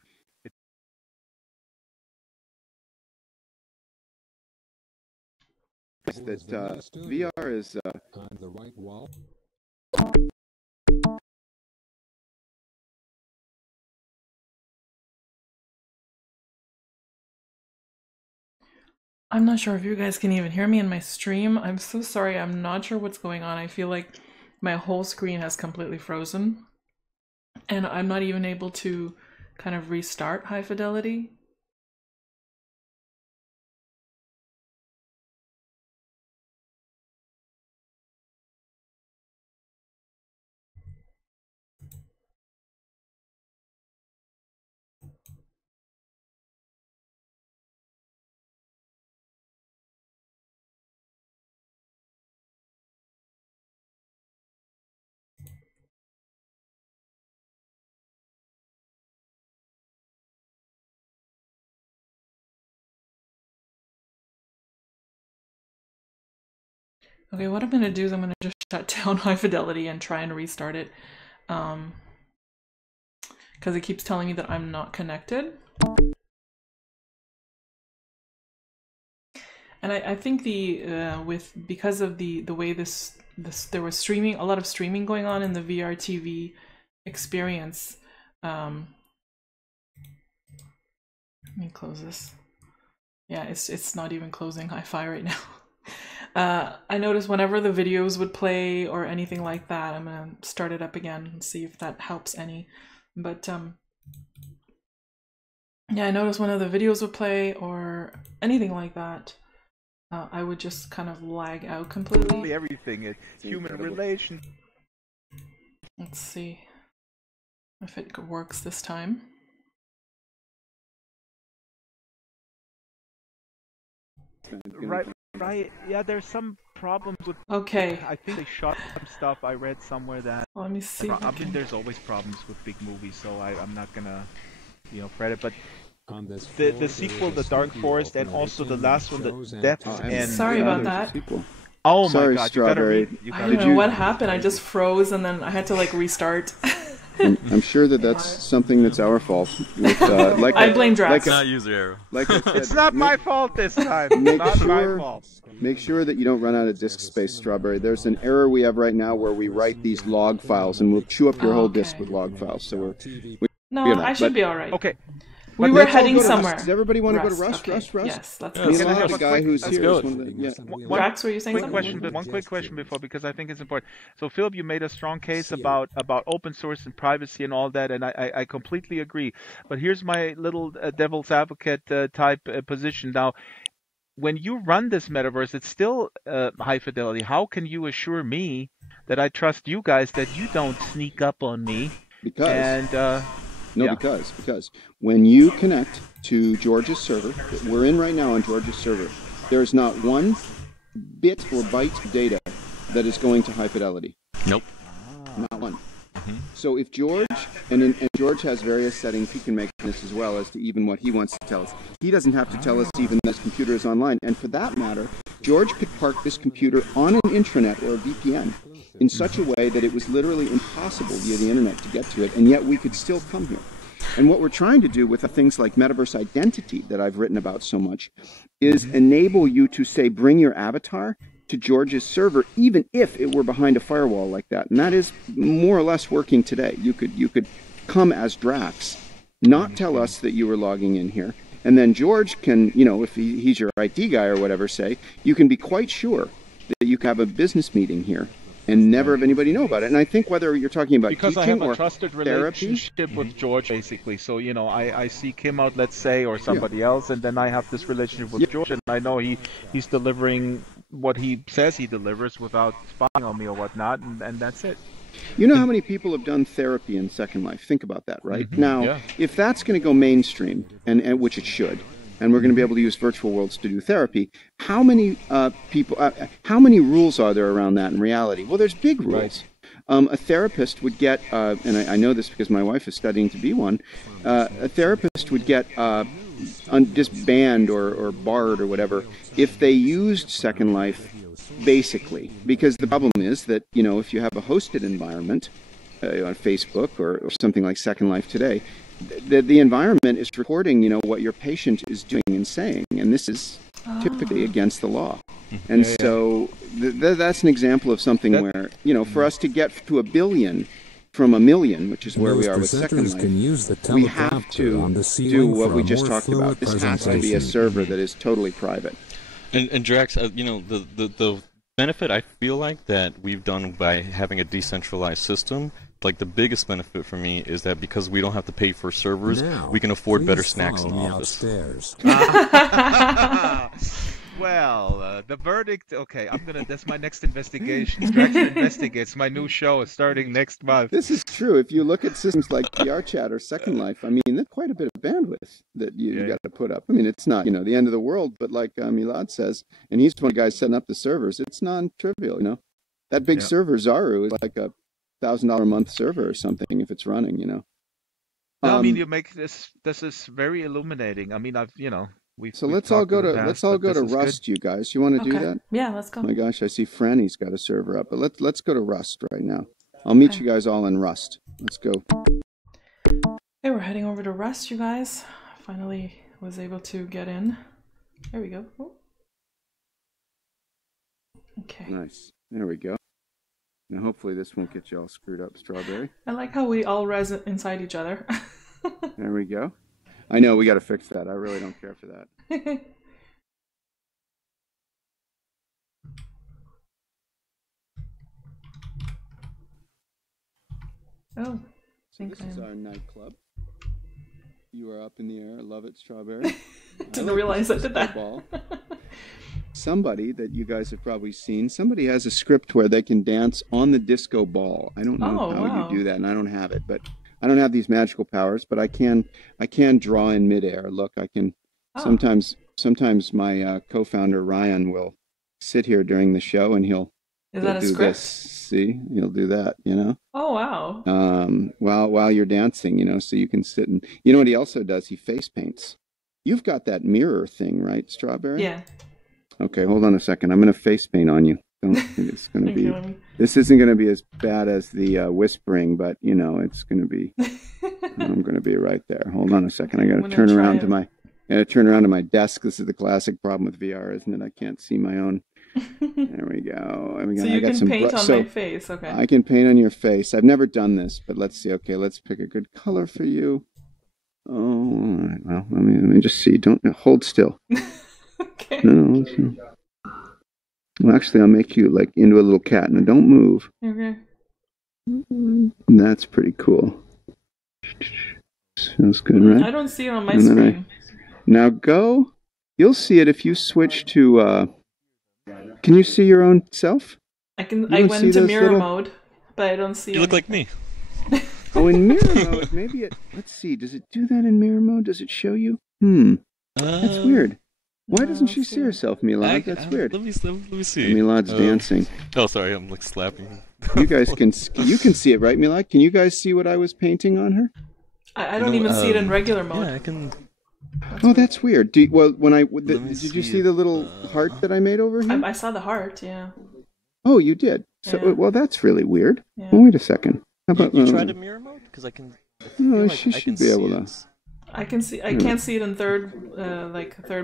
That VR is on the right wall. I'm not sure if you guys can even hear me in my stream. I'm so sorry. I'm not sure what's going on. I feel like my whole screen has completely frozen. And I'm not even able to kind of restart High Fidelity. Okay, what I'm going to do is I'm going to just shut down High Fidelity and try and restart it. Because it keeps telling me that I'm not connected. And I think because of the way this there was a lot of streaming going on in the VR TV experience. Let me close this. Yeah, it's not even closing hi-fi right now. I noticed whenever the videos would play or anything like that, I'm gonna start it up again and see if that helps any. But yeah, I noticed when the videos would play or anything like that, I would just kind of lag out completely. Everything is human relation. Let's see if it works this time. Right. Yeah, there's some problems with. Okay. I think they shot some stuff. I read somewhere that. Let me see. I mean, there's always problems with big movies, so I'm not gonna, fret it. But the sequel, The Dark Forest, and also the last one, The Depths. And sorry about that. Oh my God! Strawberry. I don't know what happened. I just froze, and then I had to like restart. I'm sure that's something that's our fault. With, I blame Drax. It's not user error. Like I said, it's not my fault this time. My fault. Make sure that you don't run out of disk space, Strawberry. There's an error we have right now where we write these log files, and we'll chew up your whole disk with log files. So I should be all right. Okay. We were heading somewhere. Does everybody want to go to Rust? Okay. Rust? Yes, let's go. The guy who's here. Drax, were you saying something? One quick question before, because I think it's important. So, Philip, you made a strong case about open source and privacy and all that, and I completely agree. But here's my little devil's advocate type position. Now, when you run this metaverse, it's still high fidelity. How can you assure me that I trust you guys, that you don't sneak up on me? Because when you connect to George's server, that we're in right now on George's server, there is not one bit or byte of data that is going to high fidelity. Nope. Not one. So if George, and George has various settings he can make this as well as to even what he wants to tell us. He doesn't have to tell us even this computer is online. And for that matter, George could park this computer on an intranet or a VPN in such a way that it was literally impossible via the internet to get to it, and yet we could still come here. And what we're trying to do with things like metaverse identity that I've written about so much is enable you to say, bring your avatar to George's server, even if it were behind a firewall like that. And that is more or less working today. You could come as Drax, not tell us that you were logging in here, and then George can, if he's your IT guy or whatever, say, you can be quite sure that you can have a business meeting here and never have anybody know about it. And I think whether you're talking about because teaching I have or a trusted relationship with George, basically. So I seek him out, let's say, or somebody else, and then I have this relationship with George, and I know he's delivering what he says he delivers without spying on me or whatnot, and that's it. You know how many people have done therapy in Second Life? Think about that, right? Now, if that's going to go mainstream, and which it should, and we're going to be able to use virtual worlds to do therapy, how many how many rules are there around that in reality? Well, there's big rules. Right. A therapist would get, and I know this because my wife is studying to be one, a therapist would get disbanded or barred or whatever if they used Second Life, basically. Because the problem is that, if you have a hosted environment on Facebook or something like Second Life today, the environment is recording, what your patient is doing and saying, and this is typically against the law. And so that's an example of something where, for us to get to 1 billion from 1 million, which is where we are with Second Life, we have to do what we just talked about. This has to be a server that is totally private. And Drax, the benefit I feel like that we've done by having a decentralized system, like the biggest benefit for me is that because we don't have to pay for servers, we can afford better snacks in the office. Well, the verdict. Okay, that's my next investigation. Drax Investigates, my new show, is starting next month. This is true. If you look at systems like PRChat or Second Life, I mean, there's quite a bit of bandwidth that you got to put up. I mean, it's not, the end of the world, but like Milad says, and he's one of the guys setting up the servers, it's non-trivial, That big server, Zaru, is like $1,000 a month server or something if it's running, No, I mean, you make this is very illuminating. I mean, let's all go to Rust, good. You guys. You want to do that? Yeah, let's go. Oh my gosh, I see Franny's got a server up, but let's go to Rust right now. I'll meet you guys all in Rust. Let's go. Okay, we're heading over to Rust, you guys. Finally was able to get in. There we go. Oh. Okay. Nice. There we go. Now hopefully this won't get you all screwed up, Strawberry. I like how we all res inside each other. There we go. I know, we got to fix that. I really don't care for that. Oh, So this is our nightclub. You are up in the air. Love it, Strawberry. Didn't realize I did that. Ball. Somebody that you guys have probably seen, somebody has a script where they can dance on the disco ball. I don't know how you do that, and I don't have it, but I don't have these magical powers, but I can draw in midair. Look, I can sometimes my co-founder Ryan will sit here during the show and he'll do script? This. See, he'll do that, you know. Oh wow. While you're dancing, you know, so you can sit and you know what he also does? He face paints. You've got that mirror thing, right, Strawberry? Yeah. Okay, hold on a second. I'm going to face paint on you. It's going to be. This isn't going to be as bad as the whispering, but you know, it's going to be. I'm going to be right there. Hold on a second. I got to turn around to my. I got to turn around to my desk. This is the classic problem with VR, isn't it? I can't see my own. There we go. So you can paint on my face. Okay. I can paint on your face. I've never done this, but let's see. Okay, let's pick a good color for you. Oh, all right. Well, let me just see. Don't hold still. Okay. No. Well, actually, I'll make you like into a little cat. Now, don't move. Okay. That's pretty cool. Feels good, right? I don't see it on my screen. Now go. You'll see it if you switch to. Can you see your own self? I can. I went to mirror mode, but I don't see. You look like me. Oh, in mirror mode, maybe it. Let's see. Does it do that in mirror mode? Does it show you? That's weird. Why doesn't she see herself, Milad? That's weird. Let me see. Milad's dancing. Oh, sorry, I'm like slapping. You guys can see it, right, Milad? Can you guys see what I was painting on her? I don't even see it in regular mode. Yeah, I can. That's weird. Did you see the little heart that I made over here? I saw the heart. Yeah. Oh, you did. So yeah. That's really weird. Yeah. Well, wait a second. How about you tried a mirror mode? Because I can. She should be able to. I can see. I can't see it in third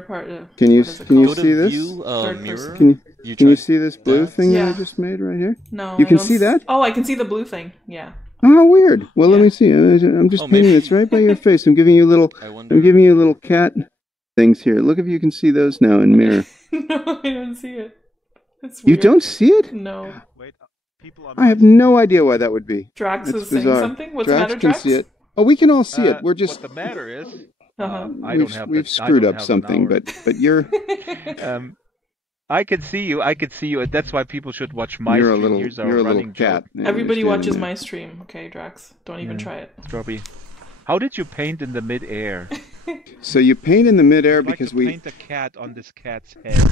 part. Can you see this? Mirror. Can you see this blue thing that I just made right here? No. You can see that? Oh, I can see the blue thing. Yeah. Oh, weird. Well, let me see. I'm just painting this right by your face. I'm giving you little cat things here. Look if you can see those now in mirror. No, I don't see it. It's weird. You don't see it? No. Wait, I have no idea why that would be. Drax is saying something. What's the matter, Drax? Can see it. Oh, we can all see it. We're just. What the matter is, we've screwed up something, but you're. I can see you. That's why people should watch my stream. You're a little cat. Everybody watches my stream. Okay, Drax. Don't even try it. Strawberry. How did you paint in the mid-air? So you paint in the mid-air because we paint a cat on this cat's head.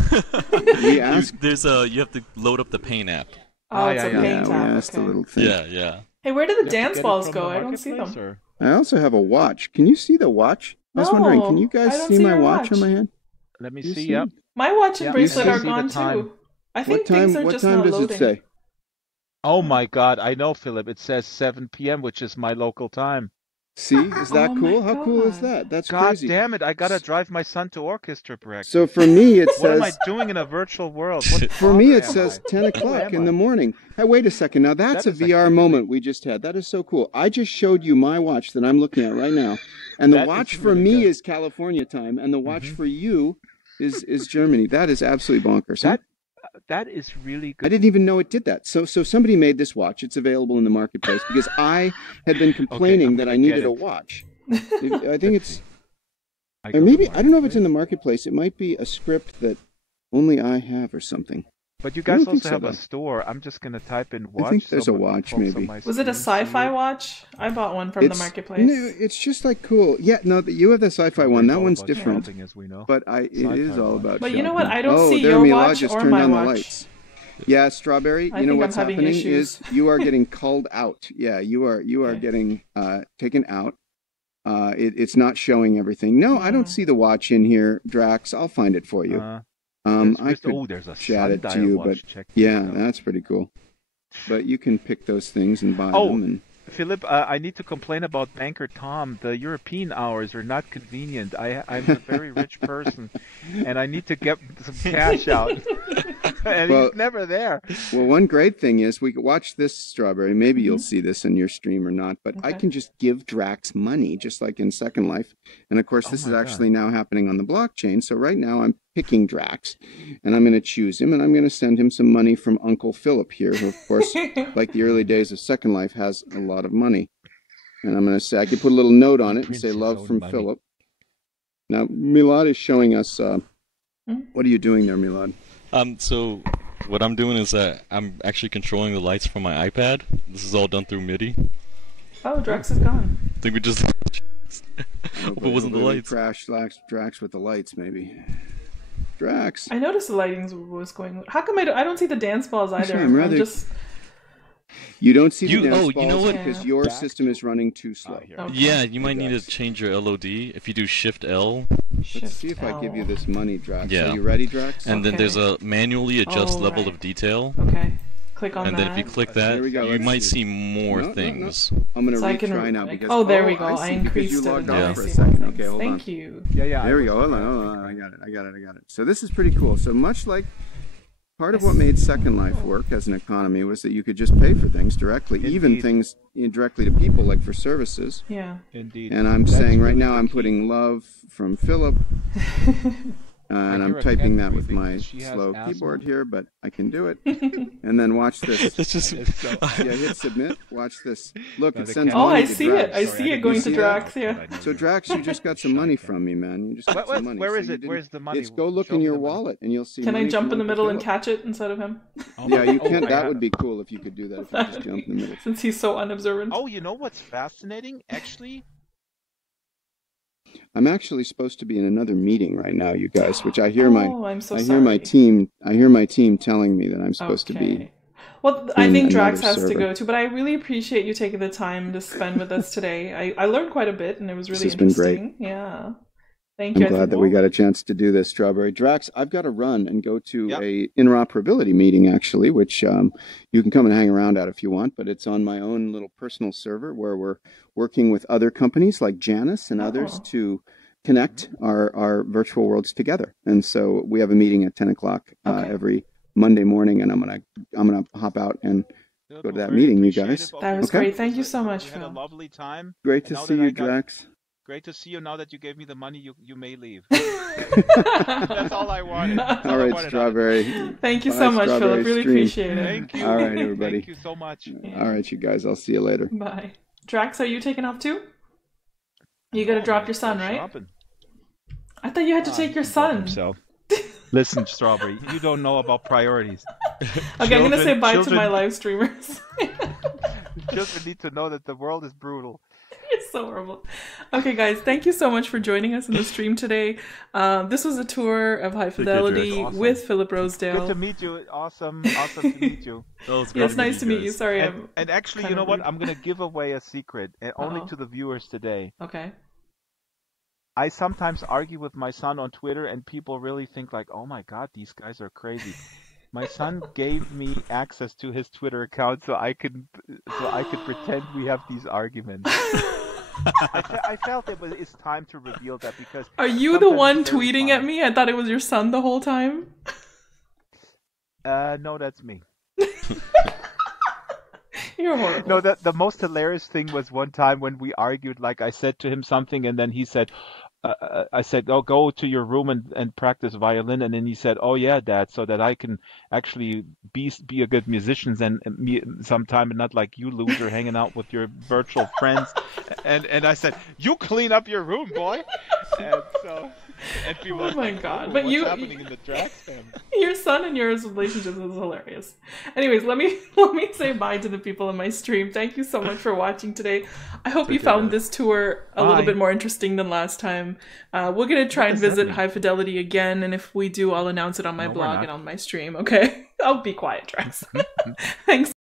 We asked. You have to load up the paint app. Oh, it's a paint app. We asked the little thing. Yeah. Hey, where did the dance balls go? I don't see them. Or? I also have a watch. Can you see the watch? I was wondering, can you guys see my watch on my hand? Let me see. Yep. My watch and bracelet are gone too. I think things are just not loading. What time does it say? Oh my God! I know, Philip. It says 7 p.m., which is my local time. See, is that cool? How cool is that? That's crazy. God damn it! I gotta drive my son to orchestra practice. So for me, it says. What am I doing in a virtual world? For me, it says 10 o'clock in the morning. Hey, wait a second. Now that's a VR moment we just had. That is so cool. I just showed you my watch that I'm looking at right now, and the watch for me is California time, and the watch for you is Germany. That is absolutely bonkers. That is really good. I didn't even know it did that. So somebody made this watch. It's available in the marketplace because I had been complaining that I needed a watch. I think it's, or maybe I don't know if it's in the marketplace. It might be a script that only I have or something. But you guys also have a store. I'm just gonna type in watch. I think there's a watch, maybe. Was it a sci-fi watch? I bought one from the marketplace. No, it's just like cool. Yeah, no, you have the sci-fi one. That one's different. As we know. But it is all about. But you know what? I don't see your watch or my watch. Yeah, Strawberry. You know what's happening is you are getting called out. Yeah, you are getting taken out. It's not showing everything. No, I don't see the watch in here, Drax. I'll find it for you. I could chat it to you, but that's pretty cool. But you can pick those things and buy them. And... Philip, I need to complain about Banker Tom. The European hours are not convenient. I'm a very rich person, and I need to get some cash out. And he's never there. Well, one great thing is we could watch this, Strawberry. Maybe you'll see this in your stream or not, but I can just give Drax money, just like in Second Life. And of course, this is actually now happening on the blockchain. So right now I'm picking Drax, and I'm going to choose him, and I'm going to send him some money from Uncle Philip here, who, of course, like the early days of Second Life, has a lot of money. And I'm going to say, I could put a little note on it and say, love from Philip. Now, Milad is showing us, what are you doing there, Milad? So what I'm doing is that I'm actually controlling the lights from my iPad. This is all done through MIDI. Oh, Drax is gone. I think we just hope it wasn't the lights. Crash Drax with the lights, maybe. Drax. I noticed the lighting was going. How come I don't see the dance balls either? I'm just. You don't see the dance balls because your system is running too slow. Yeah, you might need to change your LOD. If you do Shift L. Let's see if I give you this money, Drax. Yeah. Are you ready, Drax? And then there's a manually adjust level of detail. Okay. Click on that. And then if you click that, you might see more things. I'm going to retry now because... Oh, there we go. I increased you logged it. off for a second. Okay, hold on. Thank you. Yeah. There we go. Hold on. I got it. So this is pretty cool. So much like part of what made Second Life work as an economy was that you could just pay for things directly, even things directly to people, like for services. Yeah. Indeed. And I'm saying right now I'm putting love from Philip. And I'm typing that with my slow keyboard here, but I can do it. And then watch this. Hit submit. Watch this. Look, it sends money to Drax. I see it going to Drax, yeah. So Drax, you just got some money from me, man. You just got some money. Where is it? Where's the money? Go look in your wallet and you'll see. Can I jump in the middle and catch it instead of him? Yeah, you can. That would be cool if you could do that. If you just jump in the middle. Since he's so unobservant. Oh, you know what's fascinating? Actually, I'm actually supposed to be in another meeting right now, you guys, which I hear hear my team telling me that I'm supposed to be. Well, I think Drax has to go too, but I really appreciate you taking the time to spend with us today. I learned quite a bit, and it was really interesting. Been great. Yeah. Thank you. I'm glad that we got a chance to do this, Strawberry. Drax, I've got to run and go to a interoperability meeting, actually, which you can come and hang around at if you want, but it's on my own little personal server where we're working with other companies like Janus and others to connect our virtual worlds together. And so we have a meeting at 10 o'clock every Monday morning, and I'm gonna hop out and go to that meeting, you guys. That was great. Thank you so much, Phil. Had a lovely time. Great to see you, Drax. Great to see you. Now that you gave me the money, you may leave. That's all I wanted. All right, Strawberry. Thank you so much, Philip. Really appreciate it. Thank you. All right, everybody. Thank you so much. All right, you guys. I'll see you later. Bye. Drax, are you taking off too? You got to drop your son, right? Shopping. I thought you had to take your son. Listen, Strawberry, you don't know about priorities. Okay, I'm going to say bye to my live streamers. Children need to know that the world is brutal. It's so horrible. Okay, guys, thank you so much for joining us in the stream today. This was a tour of High Fidelity with Philip Rosedale. Good to meet you. Awesome to meet you. It's nice to meet you. Sorry, and actually, you know what? I'm going to give away a secret, only to the viewers today. Okay. I sometimes argue with my son on Twitter, and people really think like, "Oh my God, these guys are crazy." My son gave me access to his Twitter account so I could pretend we have these arguments. I felt it's time to reveal that because. Are you the one tweeting at me? I thought it was your son the whole time. No, that's me. You're horrible. No, the most hilarious thing was one time when we argued. Like I said to him something, and then he said. I said, "Oh, go to your room and practice violin." And then he said, "Oh yeah, Dad, so that I can actually be a good musician sometime, and not like you loser hanging out with your virtual friends." And I said, "You clean up your room, boy." And people oh my God! But what's happening in the Drax family? Your son and yours relationship is hilarious. Anyways, let me say bye to the people in my stream. Thank you so much for watching today. I hope you found this tour a little bit more interesting than last time. We're gonna try and visit High Fidelity again, and if we do, I'll announce it on my blog and on my stream. Okay, I'll be quiet, Drax. Thanks.